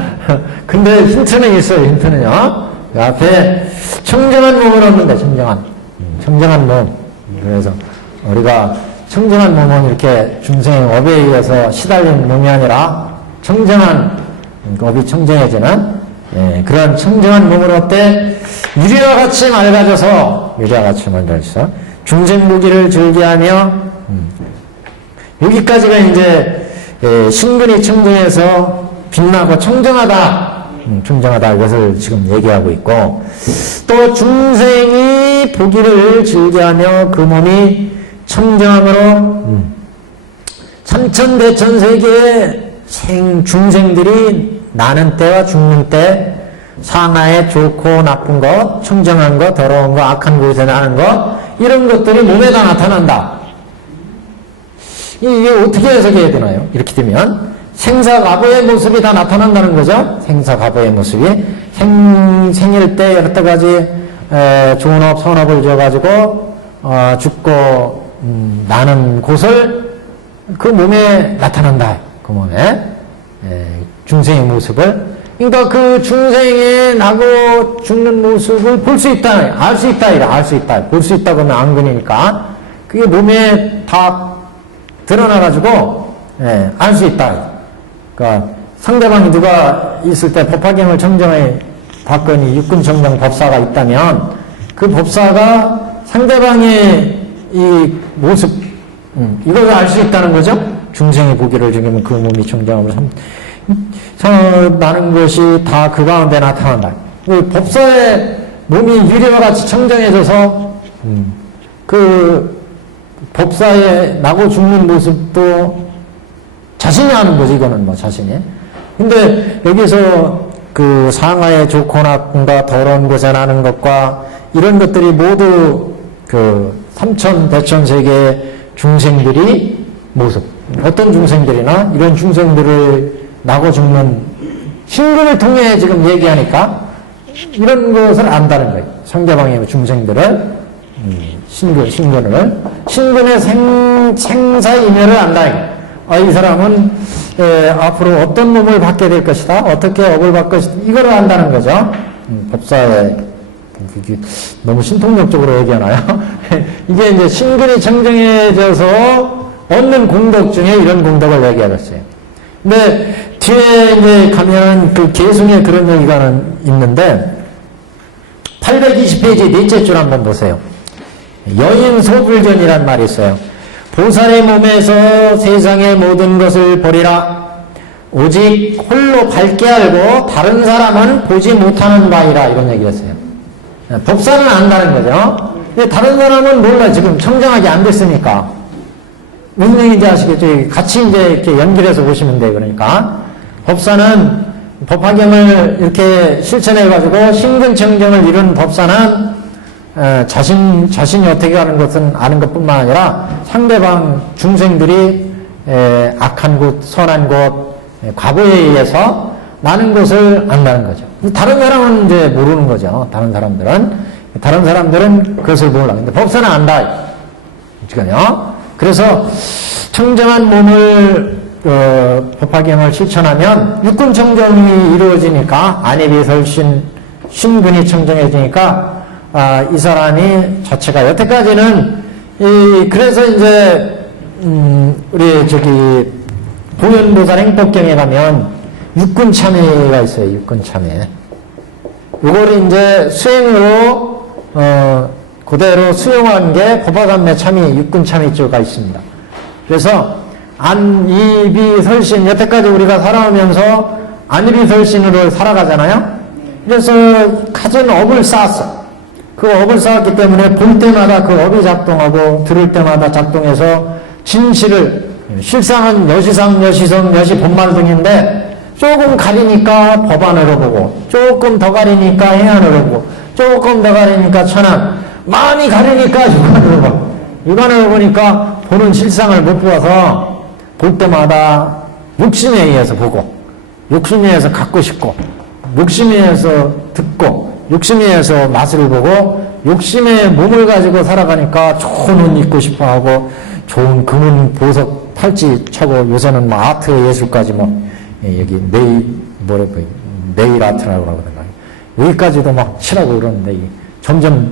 근데 힌트는 있어요, 힌트는요. 그 앞에 청정한 몸을 얻는데, 청정한 몸. 그래서 우리가 청정한 몸은 이렇게 중생 업에 의해서 시달린 몸이 아니라 청정한, 업이 청정해지는 그런 청정한 몸을 얻되 유리와 같이 맑아져서 중생 무기를 즐겨하며 여기까지가 이제 신근이 청정해서 빛나고 청정하다 이것을 지금 얘기하고 있고 또 중생이 보기를 즐겨하며 그 몸이 청정함으로 삼천대천 세계의 중생들이 나는 때와 죽는 때 상하에 좋고 나쁜 것, 청정한 것, 더러운 것, 악한 곳에 나는 것 이런 것들이 몸에 다 나타난다. 이게 어떻게 해석해야 되나요? 이렇게 되면 생사과보의 모습이 다 나타난다는 거죠. 생사과보의 모습이 생일 때 여러 가지 좋은 업, 선업을 줘가지고 죽고 나는 곳을 그 몸에 나타난다. 그 몸에 중생의 모습을 그러니까 그 중생의 나고 죽는 모습을 볼 수 있다, 알 수 있다. 볼 수 있다 그러면 안근이니까 그게 몸에 다 드러나가지고 알 수 있다. 그러니까 상대방이 누가 있을 때 법화경을 청정해 봤거니 육군청정 법사가 있다면 그 법사가 상대방의 이 모습 이걸 알 수 있다는 거죠. 중생의 보기를 즐기면 그 몸이 청정함으로 나는 것이 다 그 가운데 나타난다. 법사의 몸이 유리와 같이 청정해져서 그 법사의 나고 죽는 모습도 자신이 아는 거지, 이거는 뭐 자신이. 근데 여기서 그 상하에 좋고 나쁜가 더러운 곳에 나는 것과 이런 것들이 모두 그 삼천 대천 세계의 중생들이 모습. 어떤 중생들이나 이런 중생들을 나고 죽는 신근을 통해 지금 얘기하니까 이런 것을 안다는 거예요. 상대방의 중생들을 신근의 생사이멸을 안다. 이 사람은 앞으로 어떤 몸을 받게 될 것이다. 어떻게 업을 받을 것이다. 이걸 안다는 거죠. 법사의 너무 신통력적으로 얘기하나요? 이게 이제 신근이 청정해져서 얻는 공덕 중에 이런 공덕을 얘기하겠어요. 근데 뒤에 이제 가면 그 계승에 그런 얘기가 있는데 820페이지 넷째 줄 한번 보세요. 여인 소불견이란 말이 있어요. 보살의 몸에서 세상의 모든 것을 보리라. 오직 홀로 밝게 알고 다른 사람은 보지 못하는 바이라. 이런 얘기를 했어요. 법사는 안다는 거죠. 근데 다른 사람은 몰라. 지금 청정하게 안 됐으니까. 무슨 얘기인지 아시겠죠? 같이 이제 이렇게 연결해서 보시면 돼요. 그러니까. 법사는 법화경을 이렇게 실천해가지고 신근청정을 이룬 법사는 자신이 어떻게 하는 것은 아는 것 뿐만 아니라 상대방 중생들이 악한 곳, 선한 곳, 과거에 의해서 나는 것을 안다는 거죠. 다른 사람은 이제 모르는 거죠. 다른 사람들은 그것을 몰라. 근데 법사는 안다. 지금요. 그래서 청정한 몸을 법화경을 실천하면 육군 청정이 이루어지니까 안입이 설신 신근이 청정해지니까 이 사람이 자체가 여태까지는 그래서 이제 우리 저기 보현보살 행법경에 가면 육군 참회가 있어요. 육군 참회. 이거를 이제 수행으로 그대로 수용한 게 법화담매 참회, 육군 참회조가 있습니다. 그래서 안입이 설신, 여태까지 우리가 살아오면서 안입이 설신으로 살아가잖아요. 그래서 갖은 업을 쌓았어. 그 업을 쌓았기 때문에 볼 때마다 그 업이 작동하고 들을 때마다 작동해서 진실을, 실상은 여시상, 여시성, 여시본말 등인데 조금 가리니까 법안으로 보고, 조금 더 가리니까 해안으로 보고, 조금 더 가리니까 천안, 많이 가리니까 육안으로 보고, 육안으로 보니까 보는 실상을 못 보아서 볼 때마다 욕심에 의해서 보고, 욕심에 의해서 갖고 싶고, 욕심에 의해서 듣고, 욕심에 의해서 맛을 보고, 욕심의 몸을 가지고 살아가니까 좋은 옷 입고 싶어 하고, 좋은 금은 보석 팔찌 차고, 요새는 뭐 아트 예술까지 뭐, 여기 네일 아트라고 그러거든요. 여기까지도 막 칠하고 그러는데, 점점,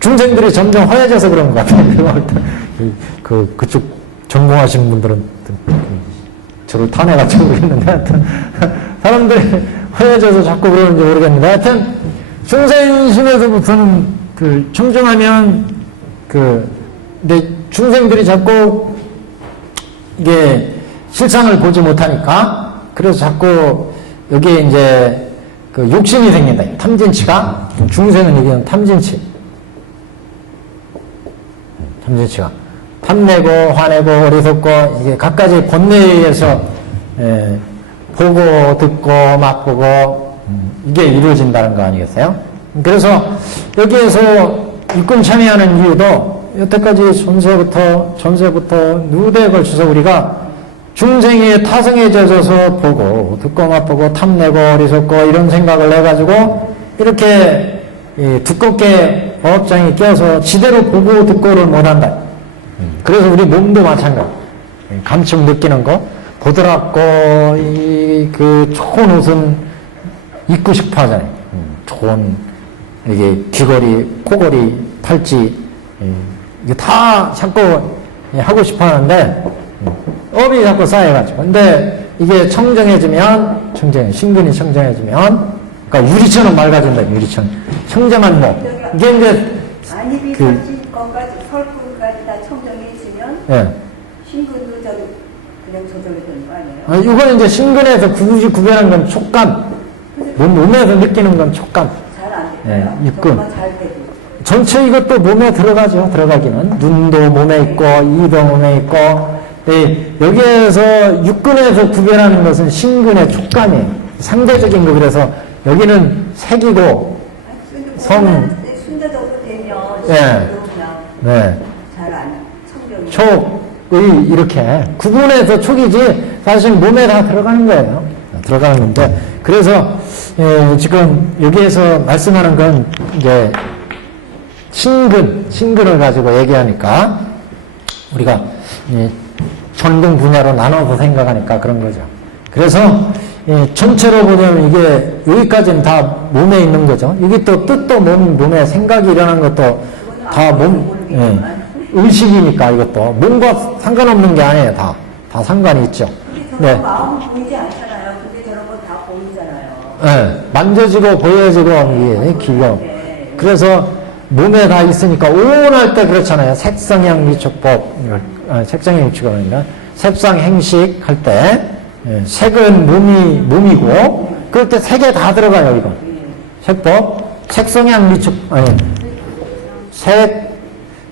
중생들이 점점 허해져서 그런 것 같아요. 그쪽 전공하신 분들은 저를 탄해가지고 그랬는데, 하여튼, 사람들이 허해져서 자꾸 그러는지 모르겠는데, 하여튼, 중생심에서부터는 청정하면, 근데 중생들이 자꾸 이게 실상을 보지 못하니까, 그래서 자꾸 여기에 이제 욕심이 생긴다. 탐진치가. 중생은 얘기하는 탐진치. 탐진치가. 탐내고, 화내고, 어리석고, 이게 각가지 번뇌에 의해서, 보고, 듣고, 맛보고, 이게 이루어진다는 거 아니겠어요? 그래서 여기에서 육군 참여하는 이유도 여태까지 전세부터 누대에 걸쳐서 우리가 중생의 타성에 젖어서 보고, 듣고, 맛보고, 탐내고, 어리석고, 이런 생각을 해가지고, 이렇게 두껍게 어업장에 껴서 지대로 보고, 듣고를 못한다. 그래서 우리 몸도 마찬가지. 감촉 느끼는 거, 보드랍고, 좋은 옷은 입고 싶어 하잖아요. 좋은, 이게 귀걸이, 코걸이, 팔찌, 이게 다 자꾸 하고 싶어 하는데, 업이 자꾸 쌓여가지고. 근데 이게 청정해지면, 신근이 청정해지면, 그러니까 유리처럼 맑아진다, 유리처럼. 청정한 몸. 이게 이제, 안입이 설신 것까지, 설구까지 다 청정해 있으면, 예. 신근도 그냥 조절이 되는 거 아니에요? 이거는 이제 신근에서 굳이 구별한 건 촉감. 몸에서 느끼는 건 촉감. 잘 안 돼요. 예, 육군. 잘 되고. 전체 이것도 몸에 들어가죠. 들어가기는. 눈도 몸에 있고, 이도 몸에 있고. 여기에서 육근에서 구별하는 것은 신근의 촉감이에요. 상대적인 거. 그래서 여기는 색이고, 순대적으로 되면 예. 네. 잘안 청정이. 촉의 이렇게 구분해서 촉이지 사실 몸에 다 들어가는 거예요. 들어가는 건데. 그래서 지금 여기에서 말씀하는 건 이제 신근을 가지고 얘기하니까 우리가 전공 분야로 나눠서 생각하니까 그런 거죠. 그래서 전체로 보면 이게 여기까지는 다 몸에 있는 거죠. 여기 또 뜻도 몸에 생각이 일어나는 것도 다 의식이니까 이것도 몸과 상관없는 게 아니에요. 다 상관이 있죠. 근데 저런 마음 보이지 않잖아요. 근데 저런 거 다 보이잖아요. 네, 만져지고 보여지고 이게 기가. 그래서 몸에 다 있으니까 오온할 때 그렇잖아요. 색성향 미촉법, 색성향 미촉이 아니라 색상 행식 할 때 색은 몸이고 그럴 때 색에 다 들어가요. 이거 색법, 색성향 미촉 색,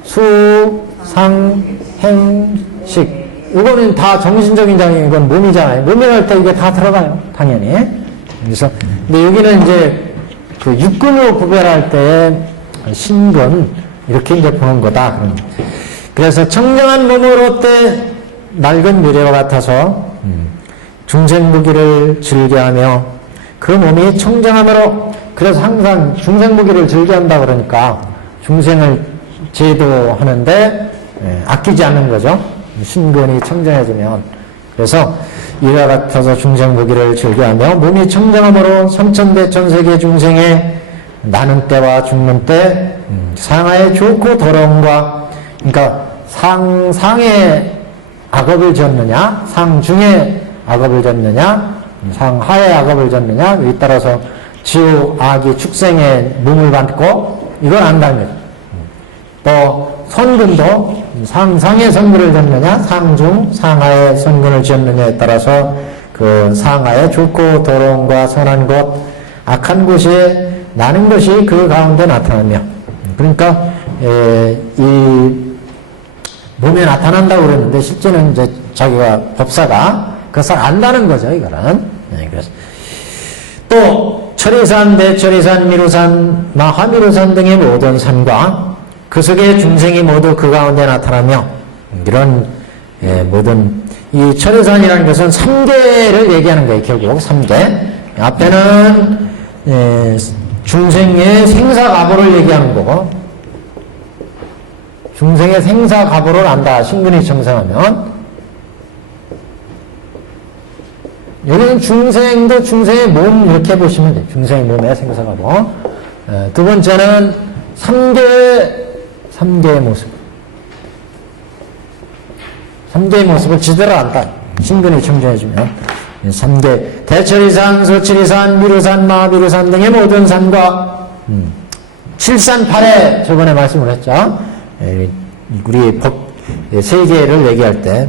수, 상, 행식. 이거는 다 정신적인 장애인 건 몸이잖아요. 몸이랄 때 이게 다 들어가요. 당연히. 그래서 근데 여기는 이제 그 육근으로 구별할 때 신근 이렇게 이제 보는 거다. 그래서 청정한 몸으로 때 맑은 미래와 같아서 중생무기를 즐겨하며 그 몸이 청정함으로, 그래서 항상 중생무기를 즐겨한다 그러니까 중생을 제도하는데 아끼지 않는 거죠. 신근이 청정해지면. 그래서 이와 같아서 중생무기를 즐겨하며 몸이 청정함으로 삼천대 천세계 중생의 나는 때와 죽는 때 상하에 좋고 더러움과, 그러니까 상의 악업을 졌느냐, 상중에 악업을 졌느냐, 상하에 악업을 졌느냐, 이 따라서 지옥 악이 축생의 몸을 받고 이걸 안다는 거죠. 또 선근도 상상의 선근을 졌느냐, 상중, 상하의 선근을 지었느냐에 따라서 그 상하에 좋고 더러움과 선한 곳, 악한 곳에 나는 것이 그 가운데 나타나며, 그러니까 이 몸에 나타난다고 그랬는데 실제는 이제 자기가 법사가 그것을 안다는 거죠, 이거는. 그래서 또 철이산, 대철이산, 미루산, 마하미루산 등의 모든 산과 그 속에 중생이 모두 그 가운데 나타나며, 이런 모든 이 철이산이라는 것은 3계를 얘기하는 거예요. 결국 3계. 앞에는 중생의 생사가보를 얘기하는 거고, 중생의 생사가보를 안다. 신근이 청생하면. 여기는 중생도 중생의 몸 이렇게 보시면 돼요. 중생의 몸의 생사가보. 두 번째는 3계의 모습. 3계의 모습을 지대로 안다. 신근이 청정해주면. 3계. 대철이산, 소철이산, 미루산, 마미루산 등의 모든 산과 7산 8회 저번에 말씀을 했죠. 우리 법 세계를 얘기할 때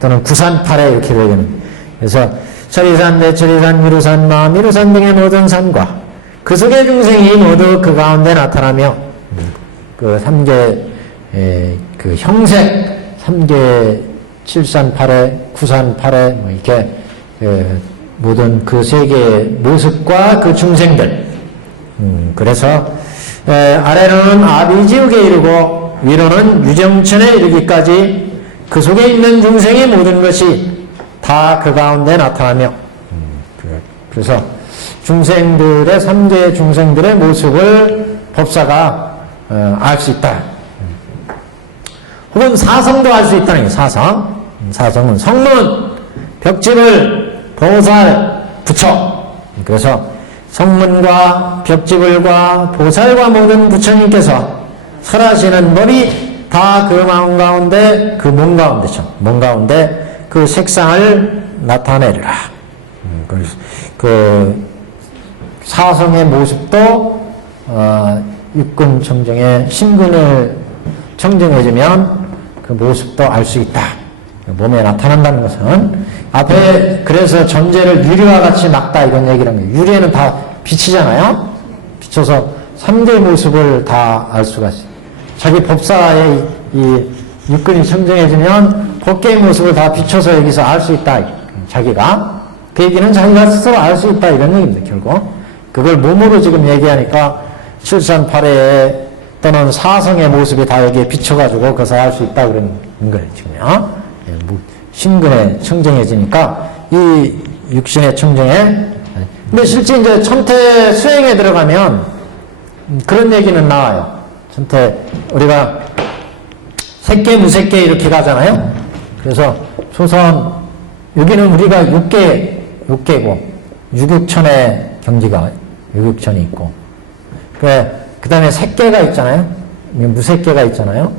또는 9산 8회 이렇게 얘기하는. 그래서 철이산, 대철이산, 미루산, 마미루산 등의 모든 산과 그 속의 중생이 모두 그 가운데 나타나며 그 3계 그 형색 3계 7산 8회, 9산 8회 뭐 이렇게 모든 그 세계의 모습과 그 중생들. 그래서 아래로는 아비지옥에 이르고 위로는 유정천에 이르기까지 그 속에 있는 중생의 모든 것이 다 그 가운데 나타나며, 그래서 중생들의 3계 중생들의 모습을 법사가 알 수 있다. 혹은 사성도 알 수 있다는 거예요. 사성. 사성은 성문, 벽집을, 보살, 부처. 그래서 성문과 벽지불과 보살과 모든 부처님께서 설하시는 법이 다 그 마음 가운데, 그 몸 가운데죠. 몸 가운데 그 색상을 나타내리라. 그래서 그 사성의 모습도 육근 청정의 신근을 청정해주면 그 모습도 알 수 있다. 몸에 나타난다는 것은 앞에 그래서 전제를 유리와 같이 막다 이런 얘기를 한 거예요. 유리에는 다 비치잖아요. 비춰서 3대 모습을 다 알 수가 있어요. 자기 법사의 이 육근이 청정해지면 법계의 모습을 다 비춰서 여기서 알 수 있다. 자기가. 그 얘기는 자기가 스스로 알 수 있다 이런 얘기입니다. 결국. 그걸 몸으로 지금 얘기하니까 7산 8회에 또는 사성의 모습이 다 여기에 비춰가지고 그것을 알 수 있다 그런 거예요. 지금요. 신근에 청정해지니까 이 육신의 청정에. 근데 실제 이제 천태 수행에 들어가면 그런 얘기는 나와요. 천태 우리가 색계 무색계 이렇게 가잖아요. 그래서 조선 여기는 우리가 6계고 유국천의 경지가 유국천이 있고 그 다음에 색계가 있잖아요. 무색계가 있잖아요.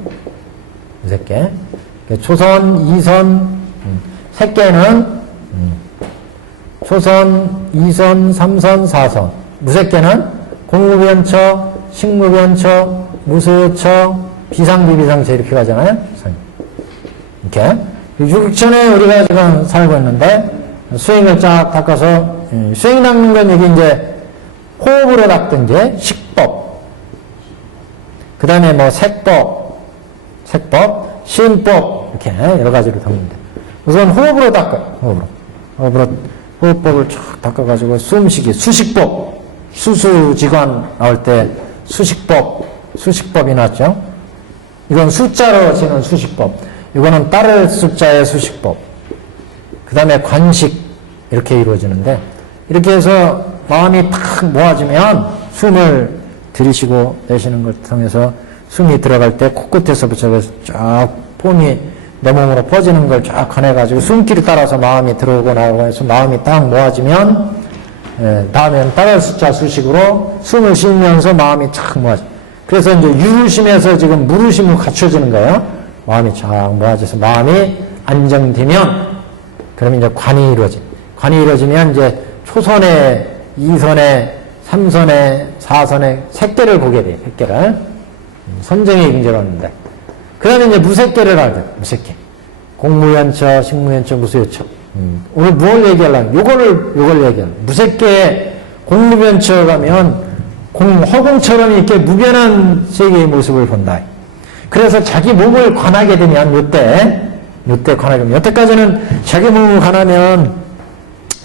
무색계. 초선, 이선, 색계는 초선, 이선, 삼선, 사선. 무색계는 공무변처, 식무변처, 무수처, 비상비비상처 이렇게 가잖아요. 이렇게. 유국천에 우리가 지금 살고 있는데 수행을 쫙 닦아서 수행 닦는 건 여기 이제 호흡으로 닦든지 식법, 그 다음에 뭐 색법, 시인법 이렇게 여러 가지로 닦는데 우선 호흡으로 닦아요. 호흡법을 쫙 닦아가지고 숨쉬기, 수식법, 수수지관 나올 때 수식법이 나왔죠. 이건 숫자로 치는 수식법. 이거는 따를 숫자의 수식법. 그 다음에 관식, 이렇게 이루어지는데, 이렇게 해서 마음이 탁 모아지면 숨을 들이쉬고 내쉬는 걸 통해서 숨이 들어갈 때 코끝에서부터 쫙 폼이 내 몸으로 퍼지는 걸 쫙 꺼내가지고 숨길을 따라서 마음이 들어오고 나오고 해서 마음이 딱 모아지면, 다음에는 따라 숫자 수식으로 숨을 쉬면서 마음이 쫙 모아져. 그래서 이제 유심에서 지금 무르심을 갖춰지는 거예요. 마음이 쫙 모아져서 마음이 안정되면, 그러면 이제 관이 이루어져. 관이 이루어지면 이제 초선에, 2선에, 3선에, 4선에 색계를 보게 돼요. 색계를. 선정의 경제로 하는데. 그 다음에 이제 무색계를 하게 돼요. 무색계. 공무연처, 식무연처, 무수연처. 오늘 뭘 얘기하려면 요걸 얘기하는. 무색계, 공무연처 가면 허공처럼 이렇게 무변한 세계의 모습을 본다. 그래서 자기 몸을 관하게 되면 요때 관하게 되면 여태까지는 자기 몸을 관하면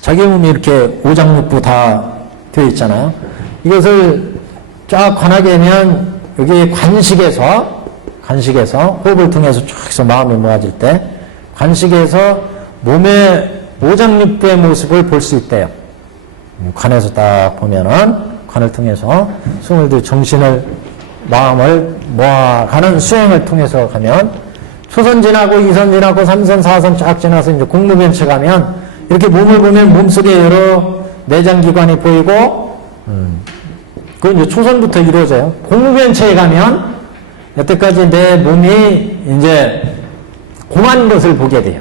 자기 몸이 이렇게 오장육부 다 되어 있잖아요. 이것을 쫙 관하게 되면 여기 관식에서 호흡을 통해서 쫙 해서 마음이 모아질 때 관식에서 몸의 오장육부의 모습을 볼 수 있대요. 관에서 딱 보면은 관을 통해서 숨을 들여 정신을 마음을 모아가는 수행을 통해서 가면 초선 지나고 2선 지나고 3선 4선 쫙 지나서 이제 공무변체 가면 이렇게 몸을 보면 몸속에 여러 내장기관이 보이고 그건 이제 초선부터 이루어져요. 공무변체에 가면 여태까지 내 몸이 이제 공한 것을 보게 돼요.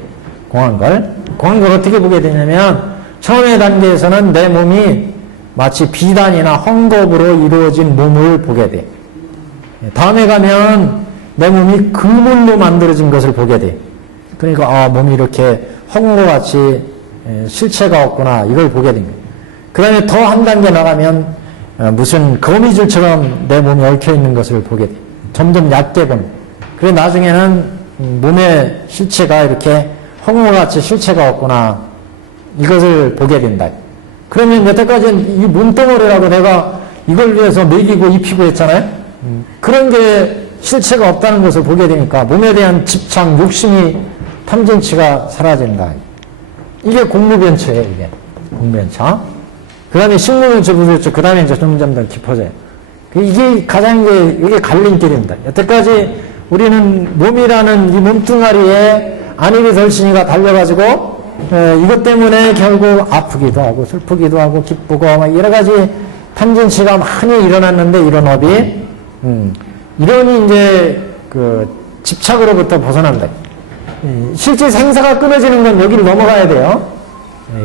공한 걸 어떻게 보게 되냐면 처음의 단계에서는 내 몸이 마치 비단이나 헝겊으로 이루어진 몸을 보게 돼. 다음에 가면 내 몸이 그물로 만들어진 것을 보게 돼. 그러니까 몸이 이렇게 헝겊같이 실체가 없구나 이걸 보게 됩니다. 그 다음에 더 한 단계 나가면 무슨 거미줄처럼 내 몸이 얽혀있는 것을 보게 돼. 점점 얕게 보는. 그리고 나중에는 몸의 실체가 이렇게 헝겊같이 실체가 없구나 이것을 보게 된다. 그러면 여태까지는 이 몸덩어리라고 내가 이걸 위해서 먹이고 입히고 했잖아요. 그런 게 실체가 없다는 것을 보게 되니까 몸에 대한 집착, 욕심이 탐진치가 사라진다. 이게 공무변처예요. 이게 공무변처. 그 다음에 식무변처, 무변처. 그 다음에 이제 점점 더 깊어져요. 이게 가장 이게 갈림길입니다. 여태까지 우리는 몸이라는 이 몸뚱아리에 안일이 덜신이가 달려가지고 이것 때문에 결국 아프기도 하고 슬프기도 하고 기쁘고 막 여러 가지 탐진치가 많이 일어났는데 이런 업이 이러니 이제 그 집착으로부터 벗어난다. 실제 생사가 끊어지는 건 여기를 넘어가야 돼요.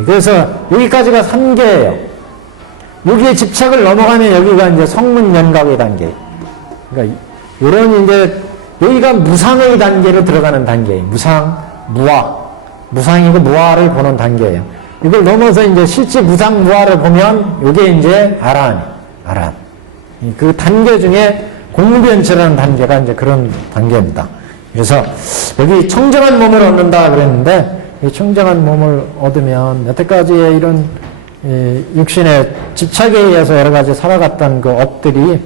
그래서 여기까지가 3계예요. 여기에 집착을 넘어가면 여기가 이제 성문연각의 단계. 그러니까 이런 이제 여기가 무상의 단계로 들어가는 단계예요. 무상, 무아. 무상이고 무아를 보는 단계예요. 이걸 넘어서 이제 실제 무상, 무아를 보면 이게 이제 아라한이에요. 아라한. 그 단계 중에 공무변체라는 단계가 이제 그런 단계입니다. 그래서 여기 청정한 몸을 얻는다 그랬는데 이 청정한 몸을 얻으면 여태까지의 이런 육신의 집착에 의해서 여러 가지 살아갔던 그 업들이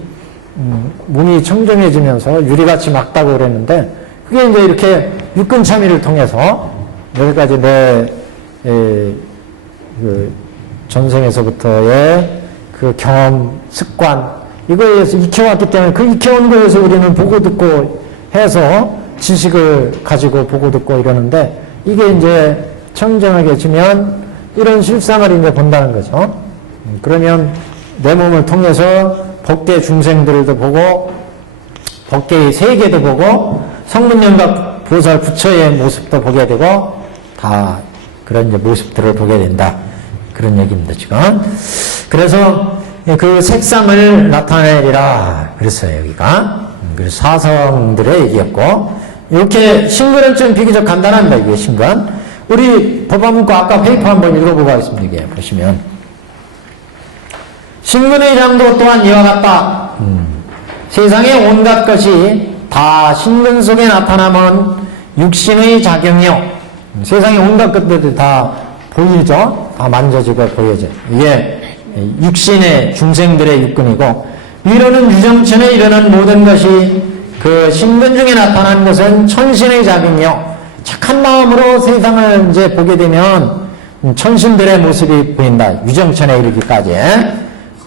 몸이 청정해지면서 유리같이 막다고 그랬는데 그게 이제 이렇게 육근참의를 통해서 여기까지 내 그 전생에서부터의 그 경험, 습관 이거에 의해서 익혀왔기 때문에 그 익혀온 거에서 우리는 보고 듣고 해서 지식을 가지고 보고 듣고 이러는데 이게 이제 청정하게지면 이런 실상을 이제 본다는 거죠. 그러면 내 몸을 통해서 법계 중생들도 보고 법계의 세계도 보고 성문연각 보살 부처의 모습도 보게 되고 다 그런 이제 모습들을 보게 된다. 그런 얘기입니다, 지금. 그래서 그 색상을 나타내리라. 그랬어요, 여기가. 그래서 사성들의 얘기였고, 이렇게 신근은 좀 비교적 간단합니다, 이게 신근. 우리 법화문고 아까 페이퍼 한번 읽어보고 하겠습니다, 이게. 보시면. 신근의 장도 또한 이와 같다. 세상의 온갖 것이 다 신근 속에 나타나면 육신의 작용이요. 세상의 온갖 것들이 다 보이죠? 다 만져지고 보여져. 이게 육신의 중생들의 육근이고, 이러는 유정천에 이르는 모든 것이 그 신근 중에 나타난 것은 천신의 작용이요. 착한 마음으로 세상을 이제 보게 되면 천신들의 모습이 보인다. 유정천에 이르기까지.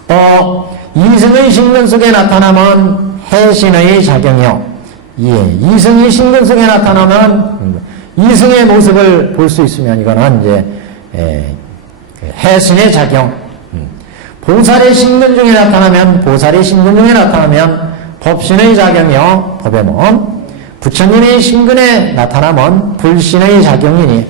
또 이승의 신근 속에 나타나면 해신의 작용이요. 예, 이승의 신근 속에 나타나면 이승의 모습을 볼 수 있으면 이거는 이제 해신의 작용. 보살의 신근 중에 나타나면 보살의 신근 중에 나타나면 법신의 작용이요. 법의 몸. 부처님의 신근에 나타나면 불신의 작용이니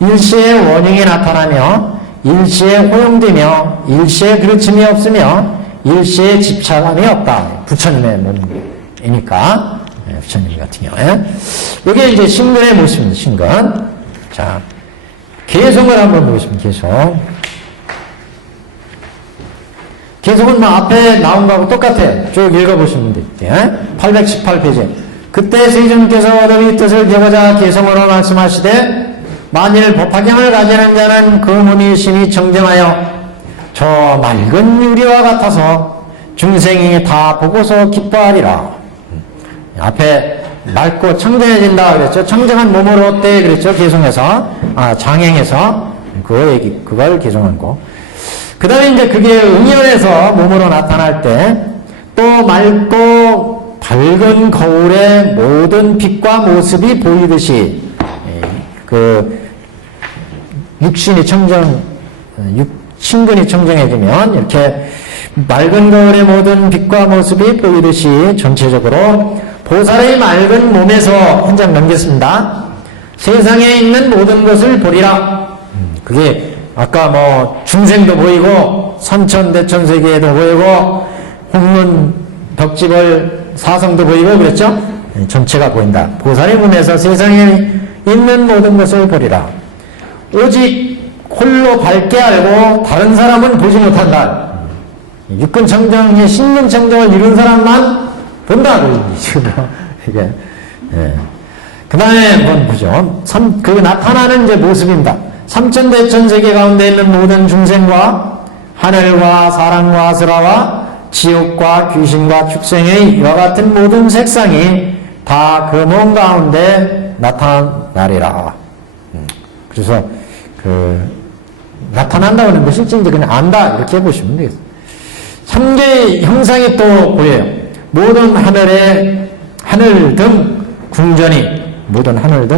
일시의 원흉이 나타나며 일시에 허용되며 일시에 그르침이 없으며 일시에 집착함이 없다. 부처님의 몸이니까 부처님 같은 경우에 이게 이제 신근의 모습입니다. 신근. 자, 개성을 한번 보겠습니다. 개성은 뭐 앞에 나온 거하고 똑같아요. 쭉 읽어보시면 돼요. 818페이지. 그때 세존께서 어둠의 뜻을 펴고자 개성으로 말씀하시되 만일 법화경을 가지는 자는 그 몸이 심히 청정하여 저 맑은 유리와 같아서 중생이 다 보고서 기뻐하리라. 앞에 맑고 청정해진다 그랬죠. 청정한 몸으로 때 그랬죠. 개성에서 장행에서 그걸 개성한 거. 그 다음에 이제 그게 응연해서 몸으로 나타날 때 또 맑고 밝은 거울의 모든 빛과 모습이 보이듯이 그 육신이 신근이 청정해지면 이렇게 맑은 거울의 모든 빛과 모습이 보이듯이 전체적으로 보살의 맑은 몸에서 한 장 넘겼습니다. 세상에 있는 모든 것을 보리라. 그게 아까 뭐 중생도 보이고 삼천대천세계도 보이고 홍문 벽지벌 사성도 보이고 그랬죠? 전체가 보인다. 보살의 몸에서 세상에 있는 모든 것을 보리라. 오직 홀로 밝게 알고 다른 사람은 보지 못한다. 육근청정의 신근청정을 이룬 사람만 본다. 지금 이게 그 다음에 한번 보죠. 그 나타나는 이제 모습입니다. 삼천대천세계 가운데 있는 모든 중생과 하늘과 사람과 아수라와 지옥과 귀신과 축생의 이와 같은 모든 색상이 다 그 몸 가운데 나타나리라. 그래서 나타난다고 하는 것이 진짜 그냥 안다 이렇게 보시면 되겠습니다. 3개의 형상이 또 보여요. 모든 하늘 등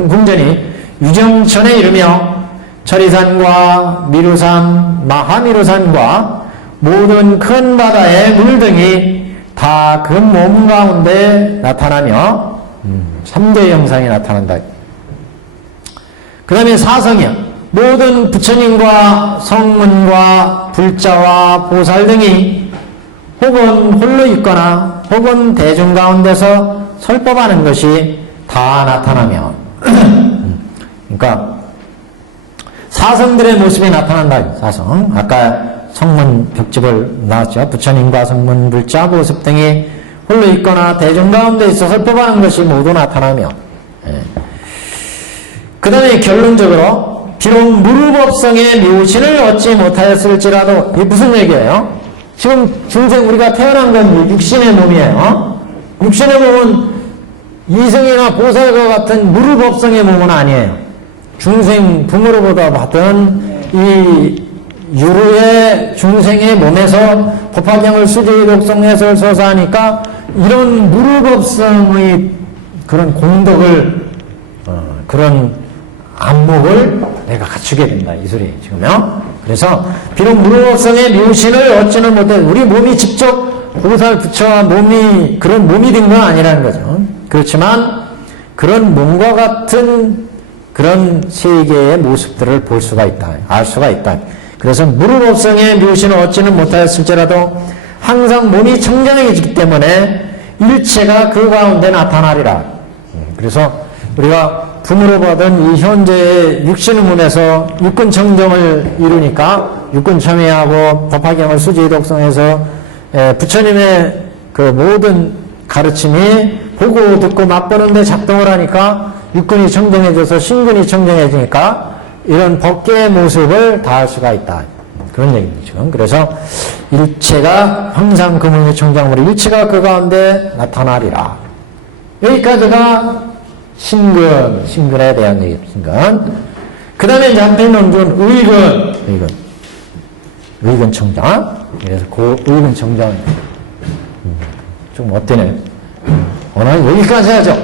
궁전이 유정천에 이르며 천리산과 미루산, 마하미루산과 모든 큰 바다의 물등이 다 그 몸 가운데 나타나며 3대 형상이 나타난다. 그 다음에 사성이요. 모든 부처님과 성문과 불자와 보살 등이 혹은 홀로 있거나 혹은 대중 가운데서 설법하는 것이 다 나타나며 그러니까 사성들의 모습이 나타난다. 사성. 아까 성문 벽집을 나왔죠. 부처님과 성문 불자 보습 등이 홀로 있거나 대중 가운데 있어 설법하는 것이 모두 나타나며 그 다음에 결론적으로 비록 무르법성의 묘신을 얻지 못하였을지라도 이게 무슨 얘기예요? 지금 중생 우리가 태어난 건 육신의 몸이에요. 육신의 몸은 이승이나 보살과 같은 무르법성의 몸은 아니에요. 중생 부모로보다 받은 이 유루의 중생의 몸에서 법화경을 수지 독성해설 써서 하니까 이런 무르법성의 그런 공덕을 그런 안목을 내가 갖추게 된다 이 소리예요 지금요. 그래서 비록 무르법성의 묘신을 얻지는 못해 우리 몸이 직접 보살 부처와 몸이 그런 몸이 된 건 아니라는 거죠. 그렇지만 그런 몸과 같은 그런 세계의 모습들을 볼 수가 있다. 알 수가 있다. 그래서 무르법성의 묘신을 얻지는 못하였을지라도 항상 몸이 청정해지기 때문에 일체가 그 가운데 나타나리라. 그래서 우리가 부모로 받은 이 현재의 육신의 몸에서 육근청정을 이루니까 육근첨예하고 법화경을 수지 독성해서 부처님의 그 모든 가르침이 보고 듣고 맛보는데 작동을 하니까 육근이 청정해져서 신근이 청정해지니까 이런 법계의 모습을 다할 수가 있다. 그런 얘기입니다, 지금. 그래서 일체가 항상 그 몸의 청정으로 일체가 그 가운데 나타나리라. 여기까지가 신근에 대한 얘기입니다, 신근. 그 다음에 이제 한편 논문 의근 청정. 그래서 그 의근 청정 좀 어때요? 오늘 여기까지 하죠.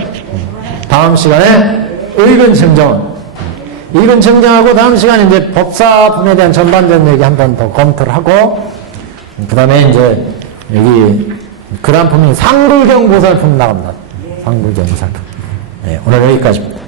다음 시간에 의근 청정. 의근 청정하고 다음 시간에 이제 법사품에 대한 전반적인 얘기 한 번 더 검토를 하고, 그 다음에 이제 여기 그란품이 상불경 보살품 나갑니다. 상불경 보살품. 네, 오늘 여기까지입니다.